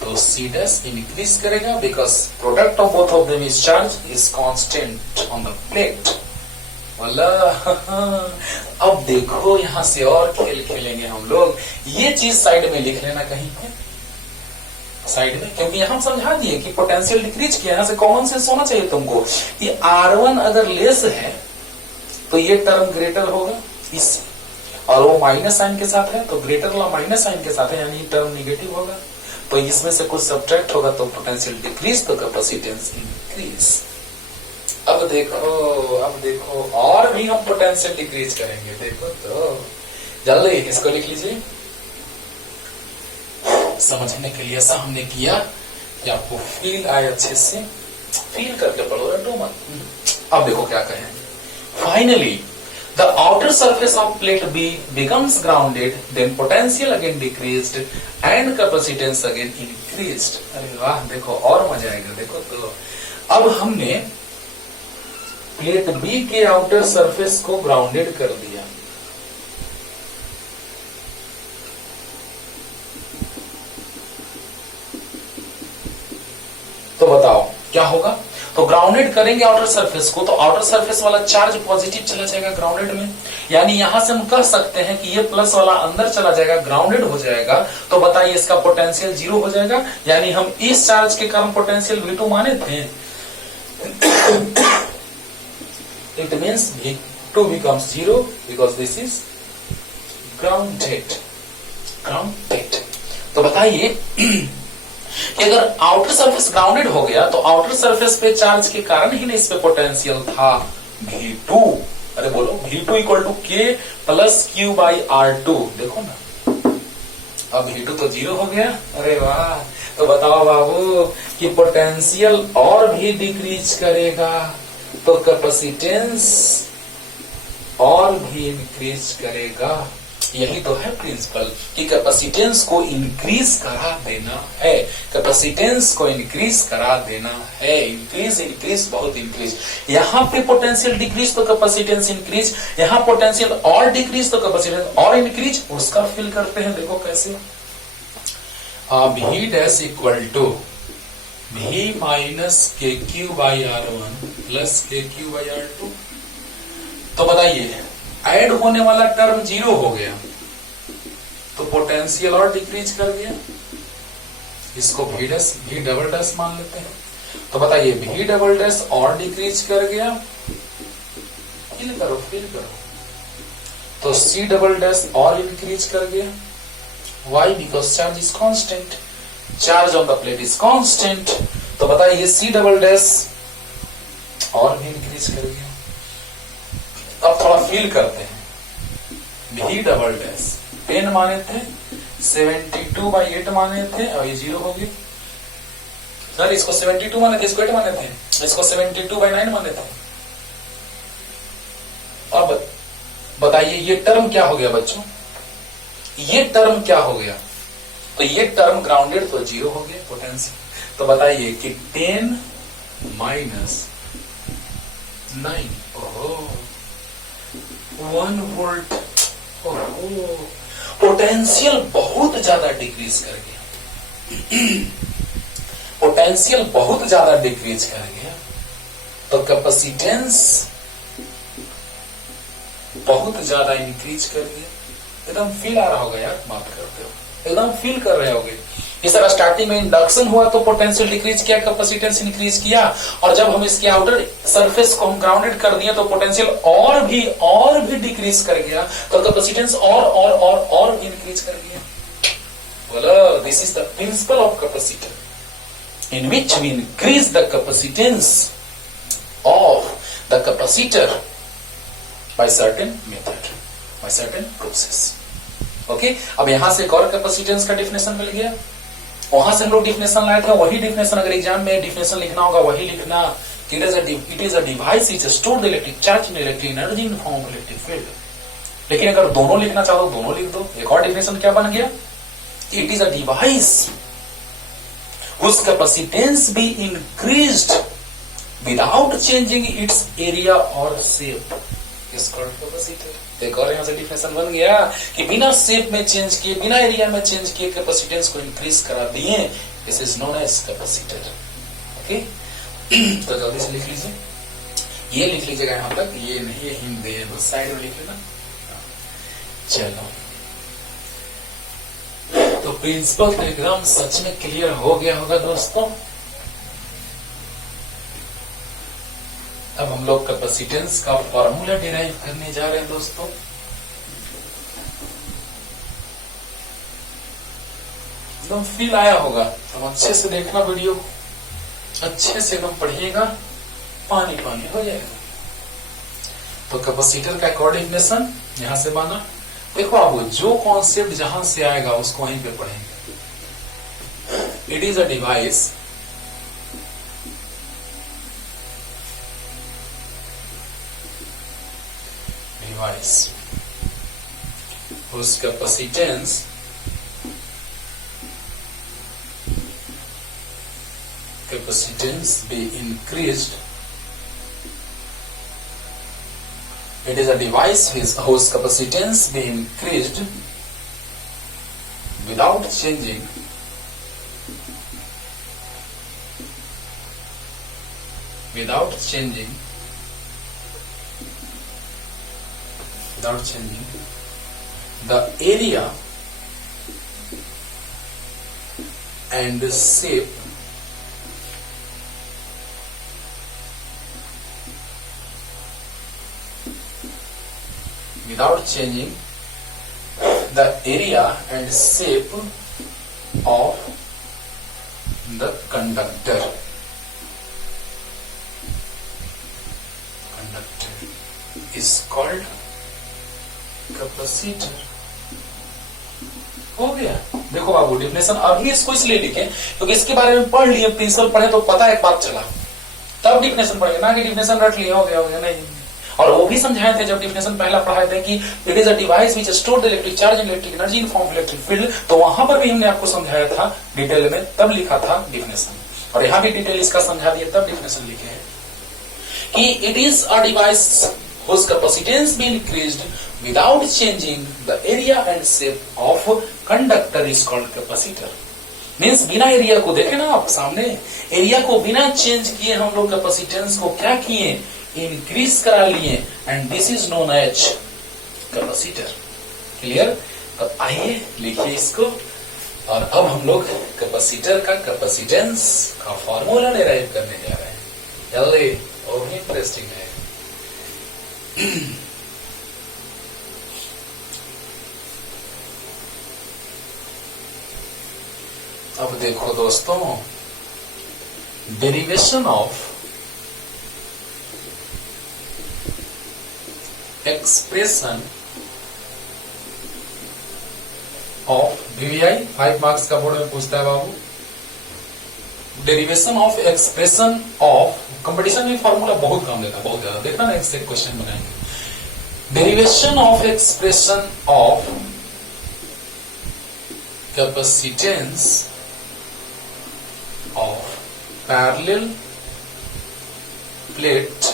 तो C डैश इंक्रीज करेगा, because product of both of them is charge is constant on the plate. अब देखो यहां से और खेल खेलेंगे हम लोग। ये चीज साइड में लिख लेना कहीं पे साइड में, क्योंकि यहां समझा दिए कि पोटेंशियल डिक्रीज किया। यहां से कॉमन सेंस होना चाहिए तुमको कि R1 अगर लेस है तो ये टर्म ग्रेटर होगा इस, और वो माइनस साइन के साथ है तो ग्रेटर वाला माइनस साइन के साथ है, यानी टर्म निगेटिव होगा, तो इसमें से कुछ सब्ट्रैक्ट होगा तो पोटेंशियल डिक्रीज, तो कैपेसिटेंस इंक्रीज। अब देखो और भी हम पोटेंशियल डिक्रीज करेंगे। देखो तो जल्दी इसको लिख लीजिए समझने के लिए। ऐसा हमने किया कि आपको फील आए, अच्छे से फील करके पढ़ो, रटो मत। अब देखो क्या कहें, finally the outer surface of plate B becomes grounded, then potential again decreased and capacitance again increased। अरे वाह, देखो और मजा आएगा। देखो तो अब हमने प्लेट बी के आउटर सरफेस को ग्राउंडेड कर दिया, तो बताओ क्या होगा? तो ग्राउंडेड करेंगे आउटर सरफेस को, तो आउटर सरफेस वाला चार्ज पॉजिटिव चला जाएगा ग्राउंडेड में, यानी यहां से हम कह सकते हैं कि ये प्लस वाला अंदर चला जाएगा, ग्राउंडेड हो जाएगा। तो बताइए इसका पोटेंशियल 0 हो जाएगा, यानी हम इस चार्ज के कारण पोटेंशियल V2 माने थे। It means V2 becomes 0 because this is grounded। तो बताइए कि अगर आउटर सरफेस ग्राउंडेड हो गया तो आउटर सरफेस पे चार्ज के कारण ही ना इस पे पोटेंशियल था V2। अरे बोलो V2 equal to K plus Q by R2। देखो ना अब V2 तो 0 हो गया। अरे वाह, तो बताओ बाबू कि पोटेंशियल और भी डिक्रीज करेगा तो कैपेसिटेंस और भी इंक्रीज करेगा। यही तो है प्रिंसिपल कि कैपेसिटेंस को इंक्रीज करा देना है, कैपेसिटेंस को इंक्रीज करा देना है। इंक्रीज इंक्रीज बहुत इंक्रीज। यहां पे पोटेंशियल डिक्रीज तो कैपेसिटेंस इंक्रीज, यहां पोटेंशियल और डिक्रीज तो कैपेसिटेंस और इंक्रीज। उसका फील करते हैं, देखो कैसे। V dash equal to V minus K Q by R1 plus K Q by R2। तो बताइए ऐड होने वाला टर्म 0 हो गया तो पोटेंशियल और डिक्रीज कर गया। इसको V डबल डैश मान लेते हैं। तो बताइए V डबल डैश और डिक्रीज कर गया। फील करो फील करो। तो C डबल डैश और इंक्रीज कर गया। Why? Because charge is constant. Charge on the plate is constant. तो बताइए C डबल डैश और भी इंक्रीज कर गया। अब थोड़ा फील करते हैं। V डबल डैश 10 माने थे, 72/8 माने थे, और ये 0 हो गई। सर इसको 72 माने थे, इसको 8 माने थे, इसको 72/9 माने थे। अब बताइए ये टर्म क्या हो गया बच्चों? ये टर्म क्या हो गया? तो ये टर्म ग्राउंडेड तो 0 हो गया पोटेंशियल। तो बताइए कि 10 माइनस 9, ओहो 1 वोल्ट, ओहो पोटेंशियल बहुत ज्यादा डिक्रीज कर गया। पोटेंशियल बहुत ज्यादा डिक्रीज कर गया तो कैपेसिटेंस बहुत ज्यादा इंक्रीज कर गया। एकदम फील आ रहा होगा यार, बात करते हो एकदम फील कर रहे होगे। इस तरह स्टार्टिंग में इंडक्शन हुआ तो पोटेंशियल डिक्रीज किया, कैपेसिटेंस इंक्रीज किया, और जब हम इसके आउटर सरफेस को हम ग्राउंडेड कर दिए तो पोटेंशियल और भी डिक्रीज कर गया तो कैपेसिटेंस और भी इंक्रीज कर गया। बोलो this is the principle of capacitor in which we increase the capacitance of the capacitor by certain method, by certain process. Okay, अब यहां से एक और कैपेसिटेंस का डिफिनेशन मिल गया। वहां से हम लोग डिफिनेशन लाए थे, वही डिफिनेशन अगर एग्जाम में डिफिनेशन लिखना होगा वही लिखना। It is a device which store the electric charge in electric energy in form of electric field. लेकिन अगर दोनों लिखना चाहो तो दोनों लिख दो। एक और डिफिनेशन क्या बन गया? It is a device whose capacitance be increased without changing its area or shape is called capacitor। एक और यहां से डिफिनेशन बन गया कि बिना शेप में चेंज किए, बिना एरिया में चेंज किए कैपेसिटेंस को इंक्रीज करा दिए। This is known as capacitor. Okay, तो जल्दी से लिख लीजिए, ये लिख लीजिएगा यहां तक, ये नहीं है हिंदी है तो साइड में लिख लेना। चलो तो प्रिंसिपल तो एकदम सच में क्लियर हो गया होगा दोस्तों। अब हम लोग कैपेसिटेंस का फॉर्मूला डिराइव करने जा रहे हैं दोस्तों। एकदम फील आया होगा तो अच्छे से देखना वीडियो, अच्छे से एकदम पढ़िएगा, पानी पानी हो जाएगा। तो कैपेसिटर का कोऑर्डिनेशन यहां से माना। देखो आप जो कॉन्सेप्ट जहां से आएगा उसको वहीं पे पढ़ेंगे। It is a device whose capacitance be increased. It is a device whose capacitance be increased without changing the area and shape without changing the area and shape of the conductor is called capacitor। हो गया। देखो बाबू definition अभी इसको इसलिए लिखे क्योंकि इसके बारे में पढ़ लिए, प्रिंसिपल पढ़े तो पता एक बात चला, तब डिफिनेशन पढ़ेंगे ना कि डिफिनेशन रट लिया हो गया नहीं। और वो भी समझाए थे जब डिफिनेशन पहला पढ़ाए थे कि it is a device which store the electric charge and electric energy in form of electric field, तो वहां पर भी हमने आपको समझाया था डिटेल में, तब लिखा था डिफिनेशन। और यहाँ भी डिटेल इसका समझा दिया, तब डिफिनेशन लिखे हैं कि it is a device whose capacitance be increased without changing the area and shape of conductor is called capacitor। Means बिना एरिया को देखे ना आप सामने, एरिया को बिना चेंज किए हम लोग कैपेसिटेंस को क्या किए, इंक्रीज करा लिए, and this is known as capacitor. Clear? तो आइए लिखिए इसको। और अब हम लोग कैपेसिटर का कैपेसिटेंस का फॉर्मूला डिराइव करने जा रहे हैं। जल्दी, वो भी इंटरेस्टिंग है। अब देखो दोस्तों, derivation of expression of VVI 5 marks का बोर्ड में पूछता है बाबू। Derivation of expression of, competition में फॉर्मूला बहुत काम देता है, बहुत ज्यादा। देखना ना, एक से क्वेश्चन बनाएंगे। Derivation of expression of capacitance of parallel plate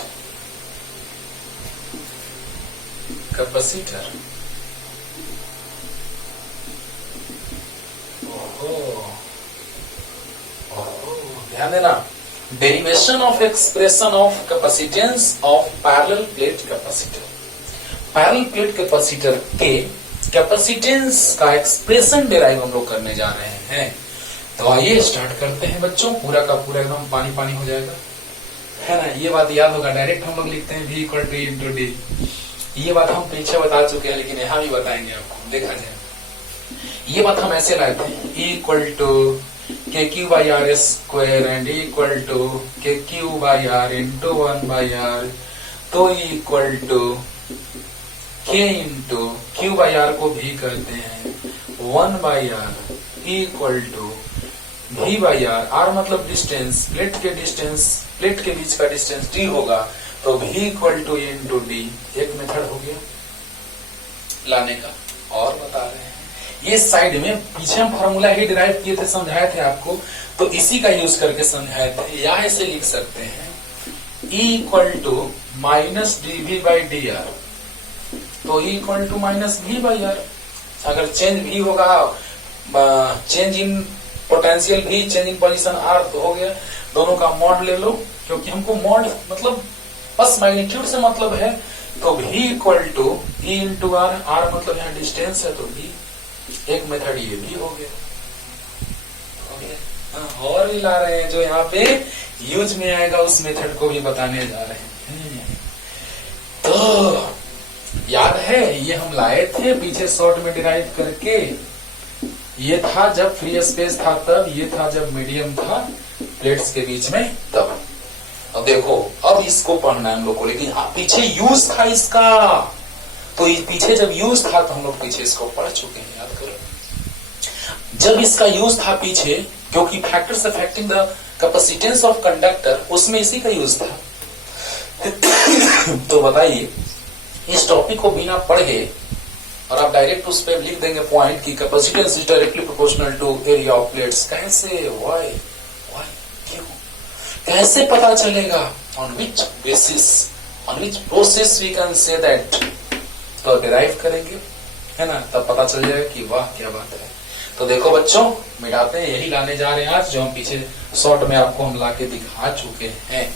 capacitor. ध्यान देना, derivation of expression of capacitance of parallel plate capacitor. Parallel plate capacitor के कैपेसिटेंस का एक्सप्रेशन डेराइव हम लोग करने जा रहे हैं। तो आइए स्टार्ट करते हैं बच्चों। पूरा का पूरा एकदम पानी पानी हो जाएगा, है ना। ये बात याद होगा, डायरेक्ट हम लोग लिखते हैं V = E × D। ये बात हम पीछे बता चुके हैं, लेकिन यहाँ भी बताएंगे आपको, देखा जाए। ये बात हम ऐसे लाए थे, E = KQ/R² and E = KQ/R × 1/R। तो E = K × Q/R को भी करते हैं 1/R। E = V/R। R मतलब डिस्टेंस, प्लेट के डिस्टेंस, प्लेट के बीच का डिस्टेंस D होगा, तो V = E × D। एक मेथड हो गया लाने का। और बता रहे हैं, ये साइड में पीछे हम फार्मूला ही डिराइव किए थे, समझाए थे आपको, तो इसी का यूज करके समझाए थे। या ऐसे लिख सकते हैं E = -dV/dr। तो E = -V/R। अगर चेंज V होगा, change in potential V, change in position R, तो हो गया। दोनों का मॉड ले लो, क्योंकि हमको मॉड मतलब बस मैग्नीट्यूड से मतलब है। तो V = E × R। R मतलब यहाँ डिस्टेंस है, तो V। एक मेथड ये भी हो गया। और भी ला रहे हैं जो यहाँ पे यूज में आएगा, उस मेथड को भी बताने जा रहे हैं। तो याद है, ये हम लाए थे पीछे शॉर्ट में डिराइव करके। ये था जब फ्री स्पेस था तब, ये था जब मीडियम था प्लेट्स के बीच में तब। अब देखो, अब इसको पढ़ना है हम लोग को, लेकिन पीछे यूज था इसका। तो पीछे जब यूज था तो हम लोग पीछे इसको पढ़ चुके हैं, याद करो। जब इसका यूज था पीछे, क्योंकि factors affecting the capacitance of conductor, उसमें इसी का यूज था। तो बताइए, इस टॉपिक को बिना पढ़े और आप डायरेक्ट उस पर लिख देंगे पॉइंट की capacitance is directly proportional to area of plates. कैसे? व्हाई? क्यों? कैसे पता चलेगा? On which basis, on which process we can say that. तो डिराइव करेंगे, है ना, तब पता चल जाएगा कि वाह क्या बात है। तो देखो बच्चों, मिटाते हैं, यही लाने जा रहे हैं आज, जो हम पीछे शॉर्ट में आपको हम लाके दिखा चुके हैं।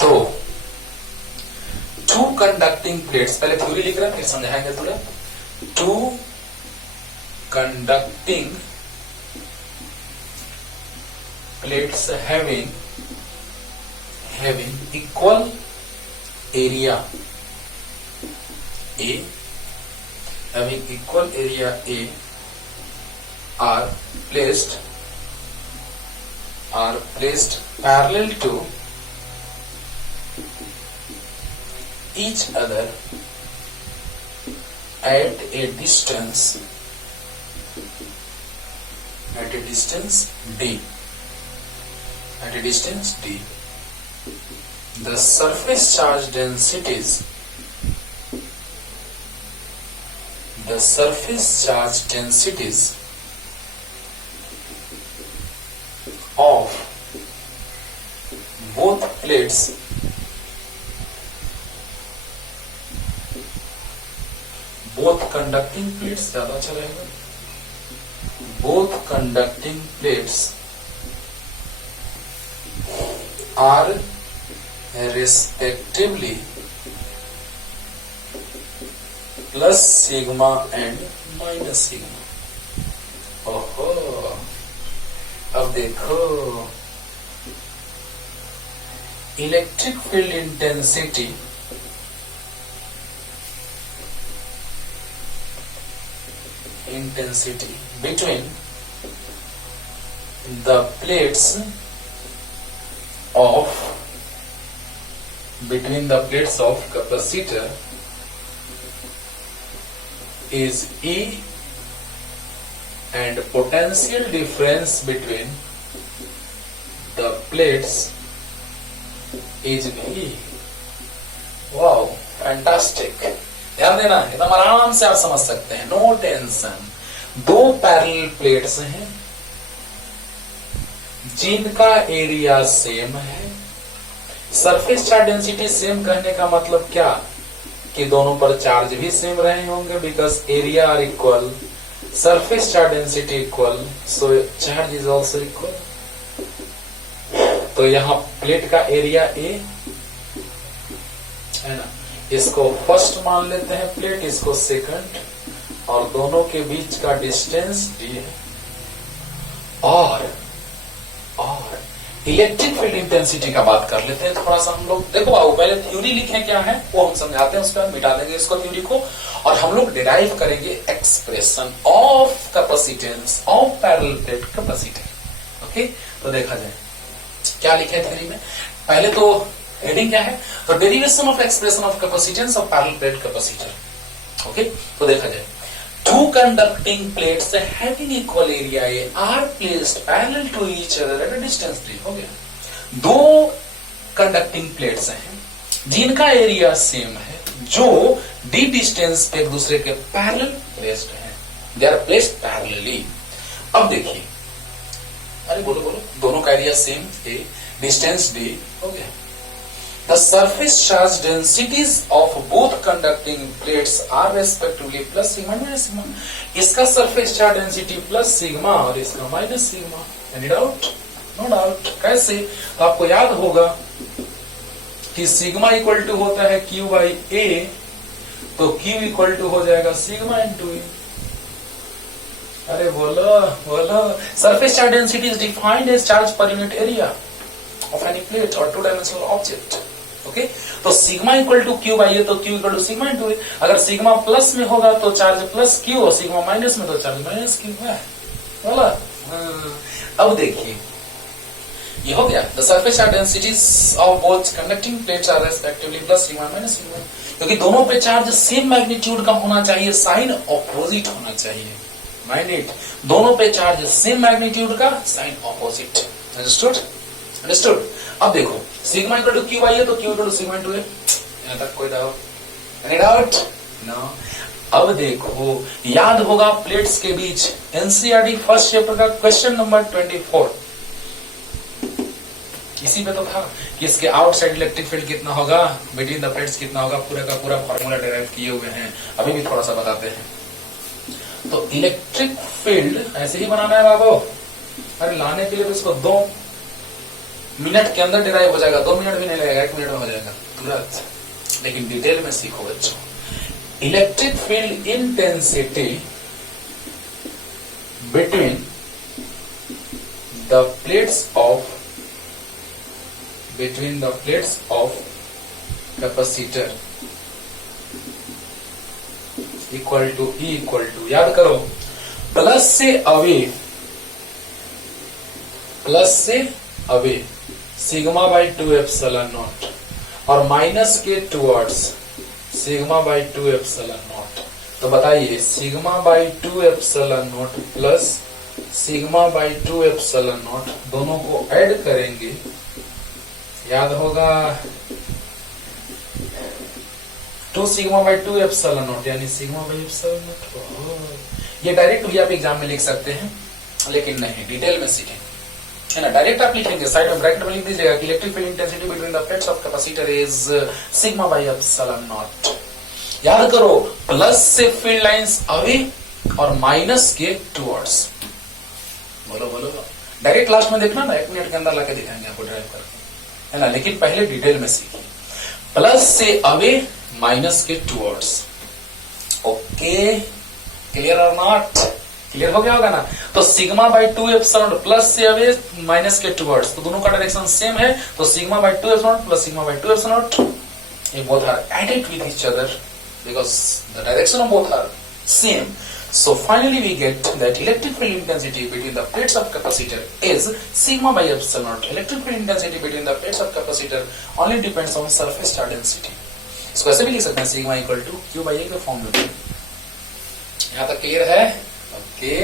तो 2 कंडक्टिंग प्लेट्स, पहले थ्योरी लिख रहे हैं, फिर समझाएंगे थोड़ा। 2 conducting plates having equal area A, having equal area A are placed parallel to each other at a distance d. The surface charge densities of both plates conducting plates ज्यादा अच्छा रहेगा. Both conducting plates are respectively plus sigma and minus sigma. ओहो, अब देखो electric field intensity between the plates of capacitor is E, and potential difference between the plates is V. Wow, fantastic. ध्यान देना, एकदम आराम से आप समझ सकते हैं, नो टेंशन. दो पैरेलल प्लेट्स हैं जिनका एरिया सेम है. सरफेस चार्ज डेंसिटी सेम कहने का मतलब क्या कि दोनों पर चार्ज भी सेम रहे होंगे, because area are equal, surface charge density equal, so charge is also equal. तो यहां प्लेट का एरिया ए है ना, इसको फर्स्ट मान लेते हैं प्लेट, इसको सेकंड, और दोनों के बीच का डिस्टेंस डी है. और इलेक्ट्रिक फील्ड इंटेंसिटी का बात कर लेते हैं थोड़ा सा हम लोग. देखो बाबू, पहले थ्योरी लिखे क्या है वो हम समझाते हैं, उसके बाद मिटा देंगे इसको थ्योरी को, और हम लोग डिराइव करेंगे expression of capacitance of parallel plate capacitor. Okay, तो देखा जाए क्या लिखे है थ्योरी में. पहले तो हेडिंग क्या है, तो derivation of expression of capacitance of parallel plate capacitor. Okay, तो देखा जाए two conducting plates having equal area A are placed parallel to each other at a distance d. हो गया. दो कंडक्टिंग प्लेट्स हैं जिनका एरिया सेम है, जो d डिस्टेंस पे एक दूसरे के पैरेलल प्लेस्ड हैं. They are placed parallelly. अब देखिए, अरे बोलो, दोनों का area same a, distance d. हो गया. The surface charge densities of both conducting plates are respectively plus sigma and minus sigma. इसका surface charge density plus sigma और इसका minus sigma. Any doubt? No doubt. कैसे? तो आपको याद होगा कि sigma इक्वल टू होता है Q by A, तो Q इक्वल टू हो जाएगा sigma into A. अरे बोलो. Surface charge density is defined as charge per unit area of any plate or two-dimensional object. Okay, तो sigma equal to Q by A, तो Q equal to sigma into A. अगर sigma plus में होगा तो charge plus Q, और sigma minus में तो charge minus Q है. बोला. अब देखिए ये हो गया. The surface charge densities of both conducting plates are respectively plus sigma minus sigma. क्योंकि दोनों पे चार्ज सेम मैग्नीट्यूड का होना चाहिए, साइन ऑपोजिट होना चाहिए. माइंड इट, दोनों पे चार्ज सेम मैग्नीट्यूड का, साइन ऑपोजिट. अंडरस्टूड. अब देखो, sigma equal to Q by A, तो Q equal to sigma into A. यहां तक कोई डाउट? Any doubt? नो. अब देखो, याद होगा प्लेट्स के बीच एनसीईआरटी फर्स्ट चैप्टर का क्वेश्चन नंबर 24 इसी पे तो था कि इसके आउटसाइड इलेक्ट्रिक फील्ड कितना होगा, बिटवीन द प्लेट्स कितना होगा. पूरा का पूरा फॉर्मूला डिराइव किए हुए हैं, अभी भी थोड़ा सा बताते हैं. तो इलेक्ट्रिक फील्ड ऐसे ही बनाना है बाबू. अरे लाने के लिए तो इसको 2 मिनट के अंदर डिराइव हो जाएगा. 2 मिनट भी नहीं लगेगा, 1 मिनट में हो जाएगा तुरंत. लेकिन डिटेल में सीखो बच्चों. Electric field intensity between the plates of capacitor equal to, याद करो, प्लस से away sigma by 2 epsilon naught और माइनस के towards sigma by 2 epsilon naught. तो बताइए sigma by 2 epsilon naught plus sigma by 2 epsilon naught दोनों को add करेंगे, याद होगा 2 सिग्मा बाई 2 एप्सिलॉन नॉट यानी सिग्मा बाई एप्सिलॉन नॉट। ये डायरेक्ट भी आप एग्जाम में लिख सकते हैं, लेकिन नहीं, डिटेल में सीखेंगे, है ना। डायरेक्ट आप लिखेंगे, साइड में ब्रैकेट में लिख दीजिएगा कि electric field intensity between the plates of capacitor is sigma by epsilon not. याद करो, प्लस से फील्ड लाइंस अवे और माइनस के टुवर्ड्स। बोलो बोलो, डायरेक्ट लास्ट में देखना ना, 1 मिनट के अंदर लाके दिखाएंगे आपको ड्राइव करके, है ना। लेकिन पहले डिटेल में सीखिए, प्लस से अवे माइनस के टुवर्ड्स। ओके, क्लियर और नॉट? क्लियर हो गया होगा ना। तो सिग्मा बाई 2 एप्सिलॉन प्लस से अवे माइनस के टुवर्ड्स, तो दोनों का डायरेक्शन सेम है, तो sigma by 2 epsilon plus sigma by 2 epsilon, ये both are added with each other because the direction of both are same. So finally we get that electric field intensity between the plates of capacitor is sigma by epsilon naught. Electric field intensity between the plates of capacitor only depends on surface charge density. इसको ऐसे भी लिख सकते हैं, sigma equal to Q by A के form में. यहाँ तक क्लियर है? ओके,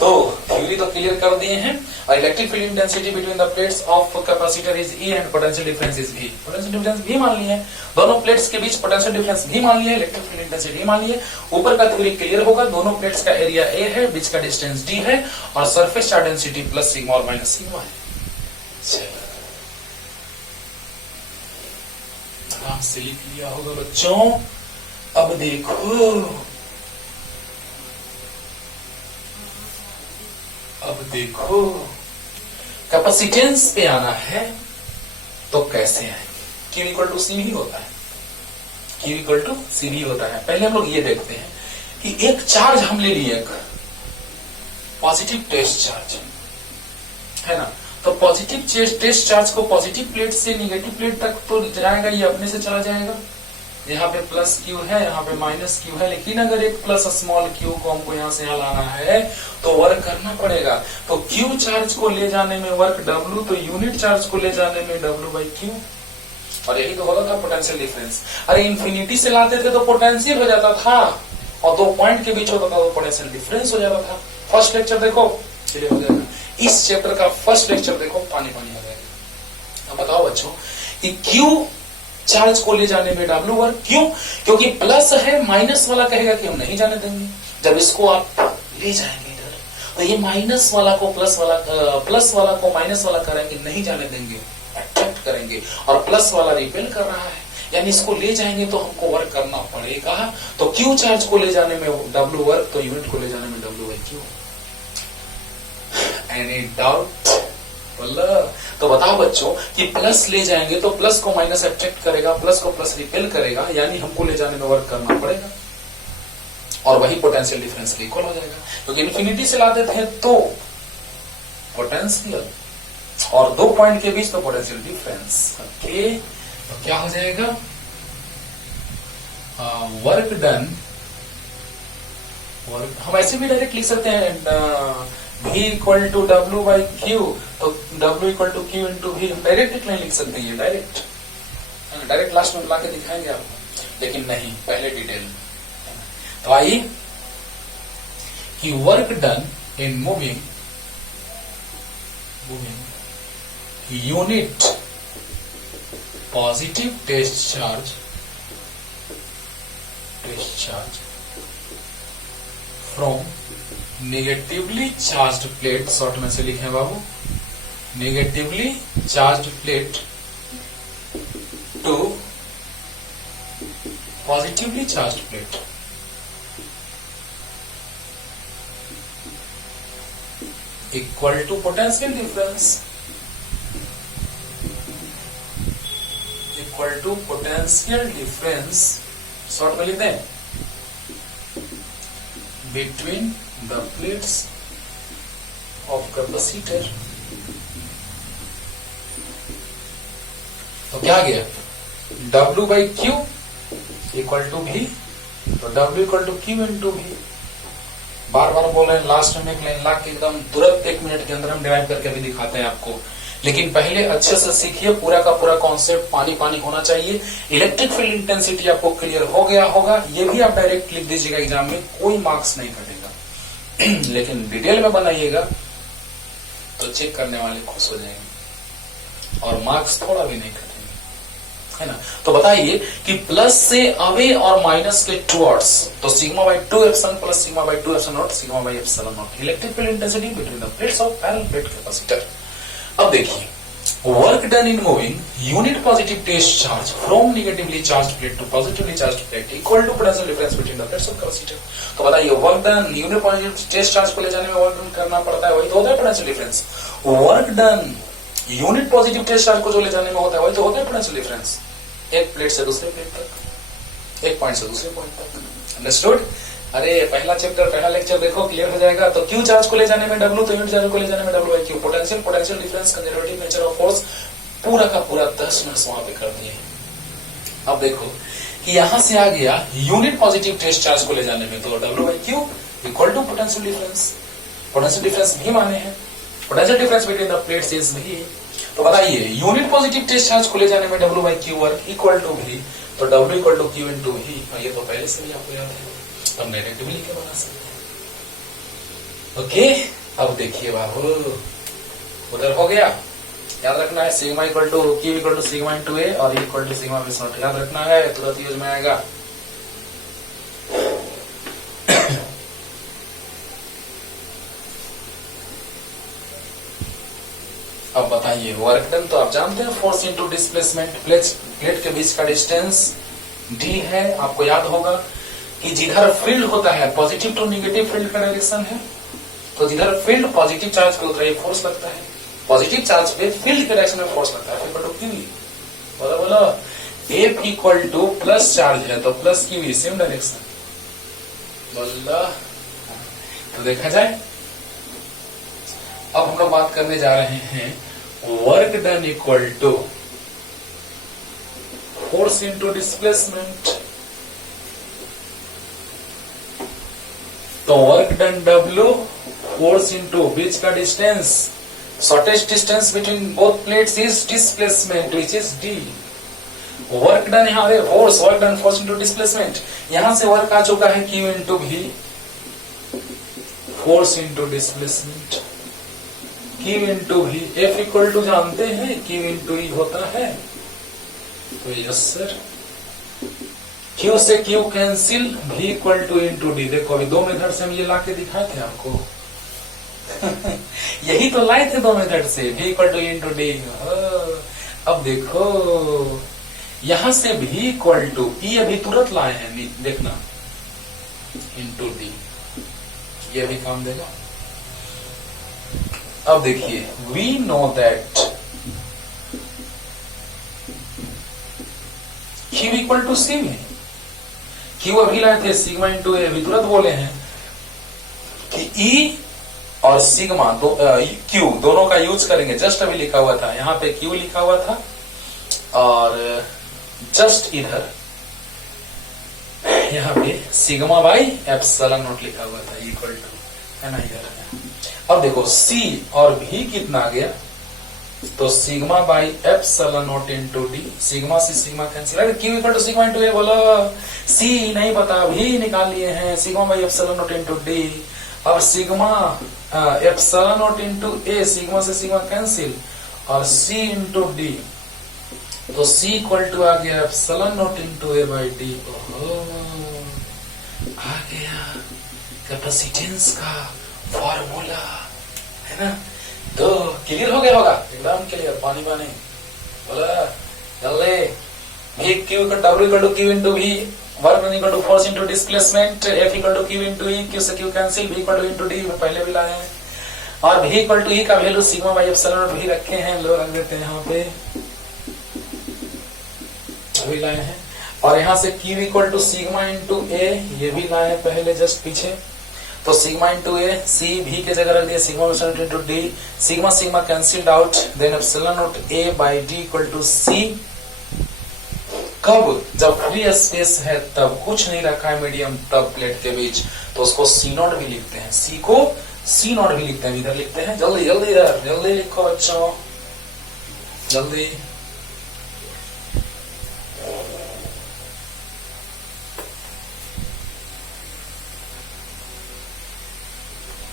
तो थ्योरी तो क्लियर कर दिए हैं. और electric field intensity between the plates of capacitor is E and potential difference is V. Potential difference भी मान लिए, दोनों प्लेट्स के बीच पोटेंशियल डिफरेंस भी मान लिए, इलेक्ट्रिक फील्ड इंटेंसिटी मान लिए. ऊपर का थ्योरी क्लियर होगा, दोनों प्लेट्स का एरिया ए है, बीच का डिस्टेंस डी है और surface charge density plus sigma और माइनस सिग्मा है. आराम से लिख लिया होगा बच्चों. अब देखो कैपेसिटेंस पे आना है तो कैसे आएंगे. Q इक्वल टू सी भी होता है, Q इक्वल टू सी भी होता है. पहले हम लोग ये देखते हैं कि एक चार्ज हम ले लिए, एक पॉजिटिव टेस्ट चार्ज है ना. तो पॉजिटिव टेस्ट चार्ज को पॉजिटिव प्लेट से निगेटिव प्लेट तक तो जाएगा, ये अपने से चला जाएगा. यहाँ पे प्लस क्यू है, यहाँ पे माइनस क्यू है, लेकिन अगर एक प्लस स्मॉल क्यू को हमको यहाँ से यहाँ लाना है तो वर्क करना पड़ेगा. तो क्यू चार्ज को ले जाने में वर्क डब्ल्यू, तो यूनिट चार्ज को ले जाने में डब्ल्यू बाई क्यू. और यही तो होता था पोटेंशियल डिफरेंस. अरे इन्फिनिटी से लाते थे तो पोटेंशियल हो जाता था, और 2 पॉइंट के बीच होता था तो पोटेंशियल डिफरेंस हो जाता था. फर्स्ट लेक्चर देखो, चलिए हो जाएगा. इस चैप्टर का फर्स्ट लेक्चर देखो, पानी पानी हो जाएगा. अब बताओ बच्चों कि क्यू चार्ज को ले जाने में डब्ल्यू वर्क. क्यों? क्योंकि प्लस है, माइनस वाला कहेगा कि हम नहीं जाने देंगे. जब इसको आप ले जाएंगे इधर, तो ये माइनस वाला को प्लस वाला को माइनस वाला करेंगे, नहीं जाने देंगे, अट्रैक्ट करेंगे. और प्लस वाला रिपेल कर रहा है, यानी इसको ले जाएंगे तो हमको वर्क करना पड़ेगा. तो क्यू चार्ज को ले जाने में डब्ल्यू वर्क, तो यूनिट को ले जाने में W by Q. Any doubt? तो बताओ बच्चों कि प्लस ले जाएंगे तो प्लस को माइनस अट्रैक्ट करेगा, प्लस को प्लस रिपेल करेगा, यानी हमको ले जाने में वर्क करना पड़ेगा. और वही पोटेंशियल डिफरेंस के इक्वल हो जाएगा. क्योंकि इन्फिनिटी से लाते थे तो पोटेंशियल, और 2 पॉइंट के बीच तो पोटेंशियल डिफरेंस. ओके, तो क्या हो जाएगा? वर्क डन, हम ऐसे भी डायरेक्ट लिख सकते हैं V equal to W by Q. तो W equal to Q into V direct नहीं लिख सकते, ये डायरेक्ट लास्ट में ला के दिखाएंगे आपको, लेकिन नहीं, पहले डिटेल. तो आइए कि work done in moving unit positive test charge from negatively charged plate, short में से लिखे बाबू, negatively charged plate to positively charged plate equal to potential difference, equal to potential difference, short में लिख दें, between the plates of capacitor. तो क्या आ गया? W by Q equal to V, तो W equal to Q into V बार बार बोल रहे हैं, लास्ट में एक लाइन ला के एकदम तुरंत 1 मिनट के अंदर हम डिराइव करके भी दिखाते हैं आपको। लेकिन पहले अच्छे से सीखिए, पूरा का पूरा कॉन्सेप्ट पानी पानी होना चाहिए। इलेक्ट्रिक फील्ड इंटेंसिटी आपको क्लियर हो गया होगा, ये भी आप डायरेक्ट लिख दीजिएगा एग्जाम में, कोई मार्क्स नहीं कटेगा। लेकिन डिटेल में बनाइएगा तो चेक करने वाले खुश हो जाएंगे और मार्क्स थोड़ा भी नहीं कटेंगे, है ना। तो बताइए कि प्लस से अवे और माइनस के टुवर्ड्स, तो sigma by 2 epsilon plus sigma by 2 epsilon naught sigma by epsilon naught electric field intensity between the plates of parallel plate capacitor. अब देखिए, work done in moving unit positive test charge from negatively charge plate to positively charge plate equal to potential difference between the plates of capacitor. तो बताइए, work done unit positive test charge को ले जाने में work done करना पड़ता है, वही तो होता है potential difference. Work done unit positive test charge को जो ले जाने में होता है, वही तो होता है पोटेंशियल डिफरेंस, एक प्लेट से दूसरे प्लेट तक, एक पॉइंट से दूसरे पॉइंट तक। अंडरस्टूड? अरे पहला चैप्टर, पहला लेक्चर देखो, क्लियर हो जाएगा। तो क्यू चार्ज को ले जाने में W, तो यूनिट चार्ज को ले जाने में W by Q. Potential difference, conservative nature of force, पूरा का पूरा 10 मिनट वहां पे कर दिए। अब देखो कि यहां से आ गया यूनिट पॉजिटिव टेस्ट चार्ज को ले जाने में, तो W by Q equal to potential difference. Potential difference भी माने हैं, potential difference between the plates is भी। तो बताइए, यूनिट पॉजिटिव टेस्ट चार्ज को ले जाने में W by Q work equal to भी, तो W equal to Q into भी। ये तो पहले से भी आपको याद है, अब नेगेटिव लिख के बना सकते हैं। ओके, अब देखिए बाबू, उधर हो गया। याद रखना है sigma equal to Q equal to sigma into A और equal to sigma base naught, याद रखना है, तुरंत यूज में आएगा। अब बताइए, वर्क डन तो आप जानते हैं, फोर्स इनटू डिस्प्लेसमेंट, प्लेट के बीच का डिस्टेंस डी है। आपको याद होगा कि जिधर फील्ड होता है, पॉजिटिव टू नेगेटिव फील्ड का डायरेक्शन है, तो जिधर फील्ड पॉजिटिव चार्ज पे उधर फोर्स लगता है, पॉजिटिव चार्ज पे फील्ड के डायरेक्शन में फोर्स लगता है। बोलो बोलो, F equal two plus charge है तो प्लस की भी सेम डायरेक्शन। बोलो, तो देखा जाए। अब हम लोग बात करने जा रहे हैं work done equal to force into displacement. तो work done W, force into बीच का distance, shortest distance between both plates is displacement which is D। Work done यहाँ पे force, work done force into displacement, यहां से work आ चुका है Q into V, force into displacement Q into V। F equal to जानते हैं Q into E होता है, तो यस सर। Q से Q cancel, V equal to into D. देखो अभी 2 मेथड से हम ये ला के दिखाए थे आपको। यही तो लाए थे 2 मेथड से, V equal to into D. अब देखो यहां से V इक्वल टू E अभी तुरंत लाए हैं, देखना, इंटू डी, ये भी काम देगा। अब देखिए, we know that Q equal to C में, Q अभी लाए थे सिग्मा इंटू ए, अभी तुरंत बोले हैं कि E और सिग्मा Q दोनों का यूज करेंगे। जस्ट अभी लिखा हुआ था, यहाँ पे Q लिखा हुआ था और जस्ट इधर यहाँ पे सिग्मा बाई एप्सिलॉन नॉट लिखा हुआ था इक्वल टू, है ना, इधर। अब देखो C और V कितना आ गया, तो sigma by epsilon naught into D, sigma से सिग्मा कैंसिल। अरे Q equal to sigma into A बोलो, C नहीं पता, भी निकाल लिए हैं, sigma by epsilon naught into D. अब sigma epsilon naught into A, sigma से सिग्मा कैंसिल, और C इंटू डी, तो C इक्वल टू आ गया epsilon naught into A by D. आ गया कैपेसिटेंस का फॉर्मूला, है ना। तो क्लियर हो गया होगा, एकदम क्लियर, पानी पानी बोला जल्दी। V Q W equal to Q into V, work done equal to force into displacement, F equal to Q into E, Q से Q cancel, V equal to into D पहले भी लाए हैं, और V इक्वल टू E का value sigma by epsilon naught भी रखे हैं, लो रख देते हैं यहाँ पे, अभी लाए हैं। और यहाँ से Q equal to sigma into A, ये भी लाए हैं पहले जस्ट पीछे, तो sigma into A, C V के जगह रख दिया sigma into D, sigma sigma cancelled out, then epsilon naught A by D equal to C। कब? जब फ्री स्पेस है, तब कुछ नहीं रखा है मीडियम, तब प्लेट के बीच, तो उसको सी नॉट भी लिखते हैं, सी को सी नॉट भी लिखते हैं। इधर लिखते हैं, जल्दी जल्दी इधर जल्दी लिखो बच्चों, जल्दी।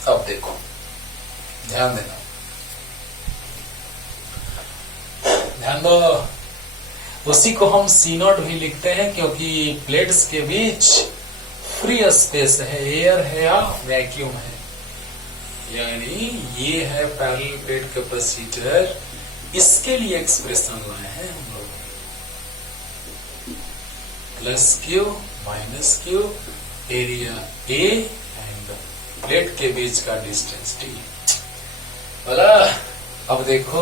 अब देखो, ध्यान देना, ध्यान दो। उसी को हम सी नॉट भी लिखते हैं क्योंकि प्लेट्स के बीच फ्री स्पेस है, एयर है या वैक्यूम है। यानी ये है पैरेलल प्लेट कैपेसिटर, इसके लिए एक्सप्रेशन लाए हैं हम लोग, plus Q minus Q, area A end plate के बीच का डिस्टेंस टी। बोला अब देखो,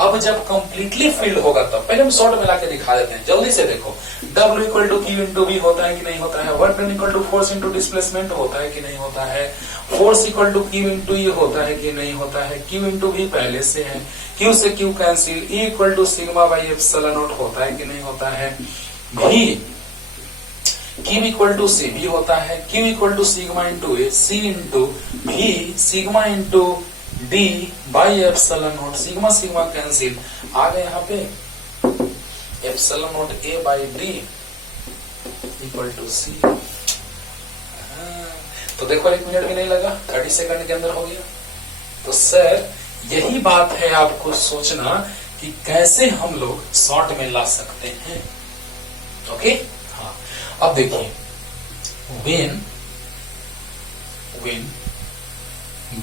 अब जब कंप्लीटली फील्ड होगा तब, पहले हम शॉर्ट में लाके दिखा देते हैं, जल्दी से देखो। W equal to Q into B होता है कि नहीं होता है, work done equal to force into displacement होता है कि नहीं होता है, force equal to Q into ये होता है कि नहीं होता है, क्यू इंटू बी पहले से है, क्यू से Q cancel, E equal to sigma by epsilon naught होता है कि नहीं होता है, भी क्यू इक्वल टू सी भी होता है, Q equal to sigma into A, C into भी sigma into D by epsilon naught, sigma sigma cancel, आ गए यहाँ पे epsilon naught A by D equal to C. तो देखो 1 मिनट भी नहीं लगा, 30 सेकंड के अंदर हो गया। तो सर यही बात है आपको सोचना कि कैसे हम लोग शॉर्ट में ला सकते हैं। ओके, हाँ अब देखिए, when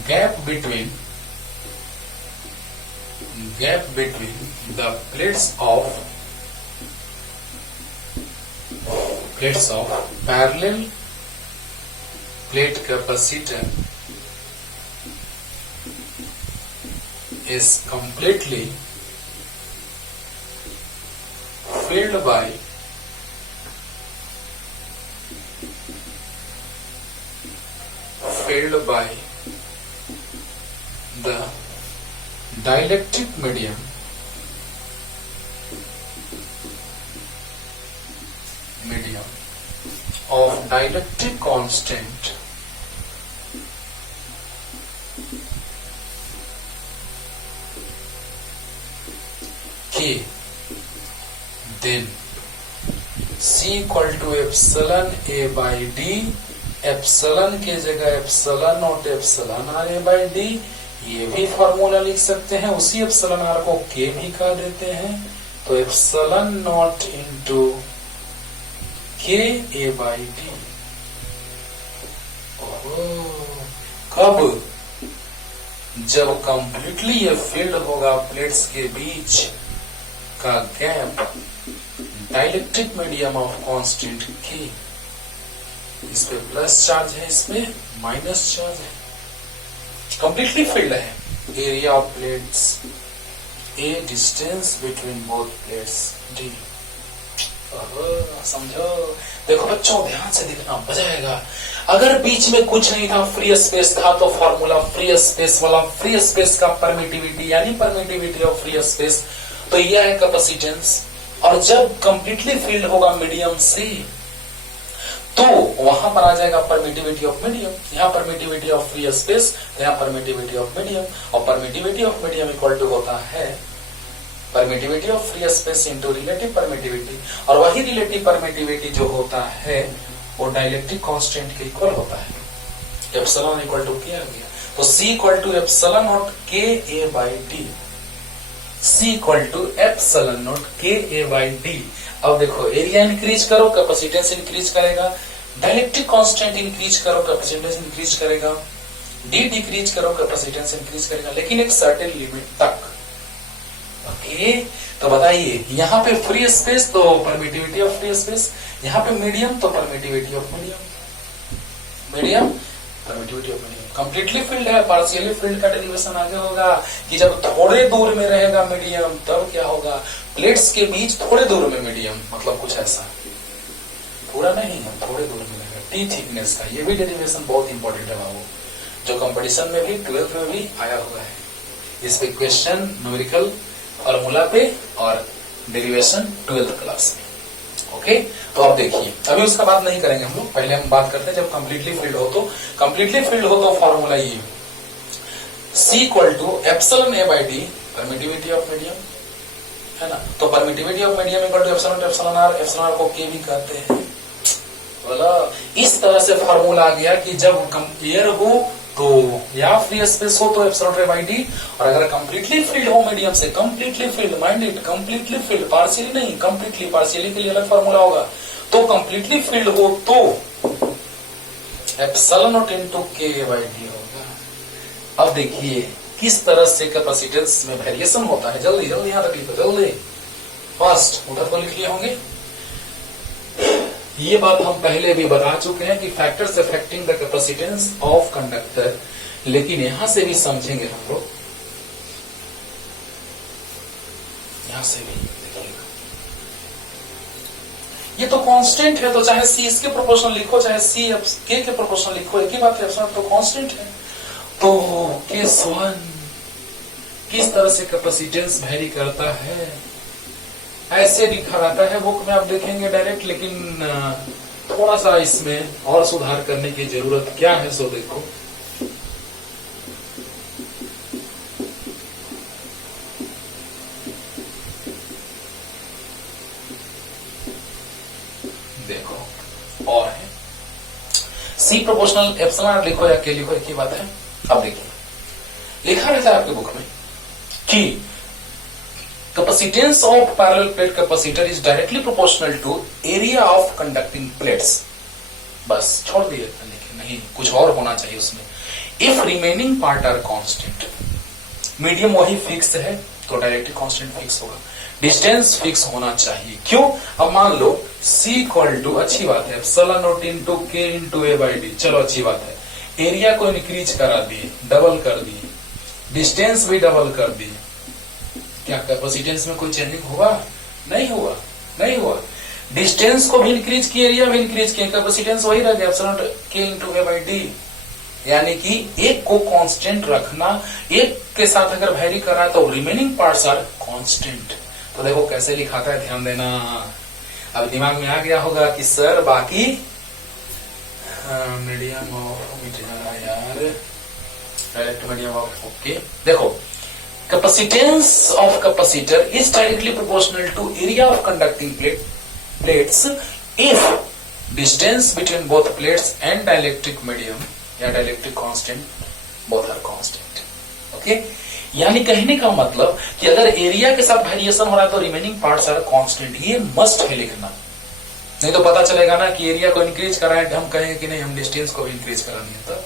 gap between the plates of parallel plate capacitor is completely filled by the dielectric medium of dielectric constant K, then C equal to epsilon A by D, epsilon के जगह epsilon naught epsilon R A by D, ये भी formula लिख सकते हैं, उसी epsilon R को के भी कह देते हैं, तो एप्सिलॉन नॉट इंटू के ए बाई डी। कब? जब कंप्लीटली ये फील्ड होगा प्लेट्स के बीच का gap dielectric medium of constant के, इस पे प्लस चार्ज है, इसमें माइनस चार्ज है, कंप्लीटली फील्ड है, area of plates A, distance between both plates D. समझो? देखो बच्चों ध्यान से देखना, मजा आएगा। अगर बीच में कुछ नहीं था, फ्री स्पेस था, तो फॉर्मूला फ्री स्पेस वाला, फ्री स्पेस का परमिटिविटी यानी परमिटिविटी ऑफ फ्री स्पेस, तो यह है कैपेसिटेंस। और जब कंप्लीटली फील्ड होगा मीडियम से, तो वहां पर आ जाएगा परमिटिविटी ऑफ मीडियम, यहाँ परमिटिविटी ऑफ फ्री स्पेस, तो यहाँ परमिटिविटी ऑफ मीडियम, और permittivity of medium equal to होता है permittivity of free space into relative permittivity, और वही रिलेटिव परमिटिविटी जो होता है वो डाइलेक्ट्रिक कांस्टेंट के इक्वल होता है, एप्सिलॉन इक्वल टू के आ गया, तो C equal to epsilon naught के A by D, C equal to epsilon naught के ए बाई डी। अब देखो, एरिया इंक्रीज करो कैपेसिटेंस इंक्रीज करेगा, डाइलेक्ट्रिक कांस्टेंट इंक्रीज करो कैपेसिटेंस इंक्रीज करेगा, डी डिक्रीज करो कैपेसिटेंस इंक्रीज करेगा, लेकिन एक सर्टेन लिमिट तक। ओके, तो बताइए यहाँ पे फ्री स्पेस तो परमिटिविटी ऑफ फ्री स्पेस, यहाँ पे मीडियम तो permittivity of medium permittivity of medium. Completely field है, पार्शियली फील्ड का डेरिवेशन आगे होगा कि जब थोड़े दूर में रहेगा मीडियम, तब क्या होगा, प्लेट्स के बीच थोड़े दूर में मीडियम, मतलब कुछ ऐसा, पूरा नहीं है, थोड़े दूर में रहेगा, टी थिकनेस का। ये भी डेरिवेशन बहुत इंपॉर्टेंट है बाबू, जो कंपटीशन में भी 12th में भी आया हुआ है। इस पे क्वेश्चन न्यूमेरिकल फॉर्मूला पे और डेरिवेशन 12th क्लास में। ओके, तो अब देखिए, अभी उसका बात नहीं करेंगे हम लोग, पहले हम बात करते हैं जब कंप्लीटली फील्ड हो तो। कंप्लीटली फील्ड हो तो फॉर्मूला ये C equal to epsilon A by D, permittivity of medium है ना। तो permittivity of medium equal to epsilon R, epsilon R को K भी कहते हैं। बोला इस तरह से फॉर्मूला आ गया कि जब कंपेयर हो तो या फ्री स्पेस हो तो एप्सिलॉन A बाई डी, और अगर कंप्लीटली फील्ड हो मीडियम से, completely field, mind it, completely field, partially नहीं, कंप्लीटली, पार्शियली के लिए अलग फॉर्मूला होगा। तो कंप्लीटली फील्ड हो तो epsilon not into K by D होगा। अब देखिए किस तरह से कैपेसिटेंस में वेरिएशन होता है। जल्दी जल्दी यहां तक लिखो, जल्दी फास्ट, उधर को लिख लिए होंगे। ये बात हम पहले भी बता चुके हैं कि factors affecting the capacitance of conductor, लेकिन यहां से भी समझेंगे हम लोग, यहां से भी देखिएगा। ये तो कांस्टेंट है, तो चाहे C इसके प्रोपोर्शनल लिखो, चाहे C K के प्रोपोर्शनल लिखो, एक ही बात है, तो कांस्टेंट है। तो केस 1 किस तरह से कैपेसिटेंस वेरी करता है, ऐसे लिखा रहता है बुक में, आप देखेंगे डायरेक्ट, लेकिन थोड़ा सा इसमें और सुधार करने की जरूरत क्या है, सो देखो। देखो और है C प्रोपोर्शनल एप्सिलॉन लिखो या K लिखो, एक ही बात है। अब देखिए लिखा रहता है आपके बुक में कि capacitance of parallel plate capacitor is directly proportional to area of conducting plates। बस छोड़ दिए, लेकिन नहीं, कुछ और होना चाहिए उसमें। if remaining part are constant, medium वही फिक्स है तो डायरेक्टली कांस्टेंट फिक्स होगा, डिस्टेंस फिक्स होना चाहिए। क्यों? अब मान लो C इक्वल टू, अच्छी बात है, epsilon not into K into A by D, चलो अच्छी बात है। एरिया को इंक्रीज करा दिए, डबल कर दिए, डिस्टेंस भी डबल कर दिए, क्या कैपेसिटेंस में कोई चेंजिंग हुआ? नहीं हुआ, नहीं हुआ। डिस्टेंस को भी इंक्रीज किया, एरिया भी इंक्रीज किया, कैपेसिटेंस वही रह गया, epsilon K into A by D. यानी कि एक को कांस्टेंट रखना, एक के साथ अगर वेरी करा तो रिमेनिंग पार्ट्स आर कांस्टेंट। तो देखो कैसे लिखाता है, ध्यान देना। अब दिमाग में आ गया होगा कि सर बाकी मीडियम ऑफ यार डायरेक्ट मीडियम ऑफ, ओके। देखो capacitance of capacitor is directly proportional to area of conducting plates if distance between both plates and dielectric medium या dielectric constant both are constant। Okay, यानी कहने का मतलब कि अगर area के साथ वेरिएशन हो रहा है तो रिमेनिंग पार्ट्स आर कांस्टेंट। ये मस्ट है लिखना, नहीं तो पता चलेगा ना कि एरिया को इंक्रीज करा है, हम कहें कि नहीं हम डिस्टेंस को भी इंक्रीज करा नहीं, तो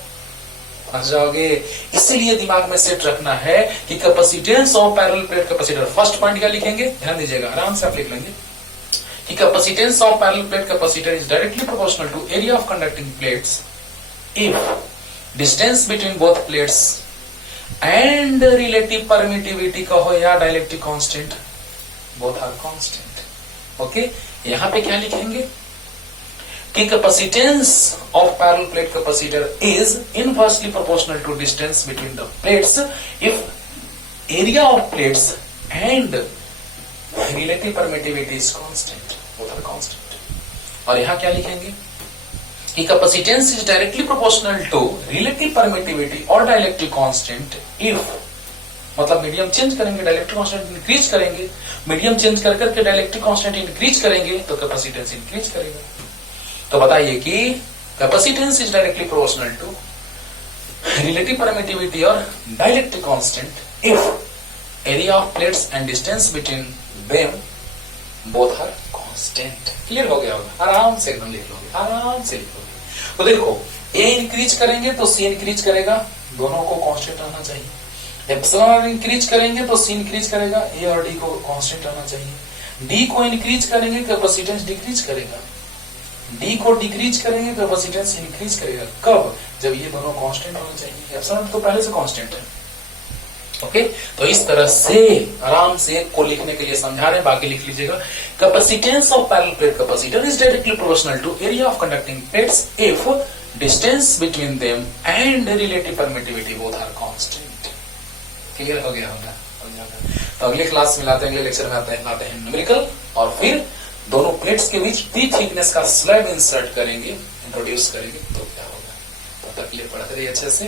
फंस जाओगे। इसीलिए दिमाग में सेट रखना है कि capacitance of parallel plate capacitor, first point क्या लिखेंगे, ध्यान दीजिएगा, आराम से आप लिख लेंगे कि capacitance of parallel plate capacitor is directly proportional to area of conducting plates if distance between both plates and relative permittivity कहो या dielectric constant both are constant. Okay, यहां पे क्या लिखेंगे कि capacitance of parallel plate capacitor is inversely proportional to distance between the plates if area of plates and relative permittivity is constant, both are constant. और यहां क्या लिखेंगे कि capacitance is directly proportional to relative permittivity और dielectric constant if, मतलब medium change करेंगे, dielectric constant increase करेंगे, medium change कर करके डाइलेक्ट्रिक कांस्टेंट इंक्रीज करेंगे तो कैपेसिटेंस इंक्रीज करेगा। तो बताइए कि capacitance is directly proportional to relative permittivity और dielectric constant if area of plates and distance between them both are constant. Clear हो गया होगा, आराम से एकदम लिख लोगे, आराम से लिख लोगे। तो देखो ए इंक्रीज करेंगे तो सी इंक्रीज करेगा, दोनों को कांस्टेंट आना चाहिए। एप्सिलॉन इंक्रीज करेंगे तो सी इंक्रीज करेगा, ए और डी को कांस्टेंट आना चाहिए। डी को इंक्रीज करेंगे कैपेसिटेंस डिक्रीज करेगा, डी को डिक्रीज करेंगे कैपेसिटेंस इंक्रीज करेगा। कब? जब ये दोनों कांस्टेंट होने चाहिए। एप्सिलॉन तो पहले से कांस्टेंट है। ओके, तो इस तरह से आराम से को लिखने के लिए समझा रहे हैं, बाकी लिख लीजिएगा। Capacitance of parallel plate capacitor is directly proportional to area of conducting plates if distance between them and relative permittivity both are constant. Clear हो गया होगा। तो अगले क्लास में लाते हैं, अगले लेक्चर में लाते हैं न्यूमेरिकल और फिर दोनों प्लेट्स के बीच टी थिकनेस का स्लैब इंसर्ट करेंगे, इंट्रोड्यूस करेंगे, तो क्या होगा। तब तक के लिए पढ़ते रहिए अच्छे से।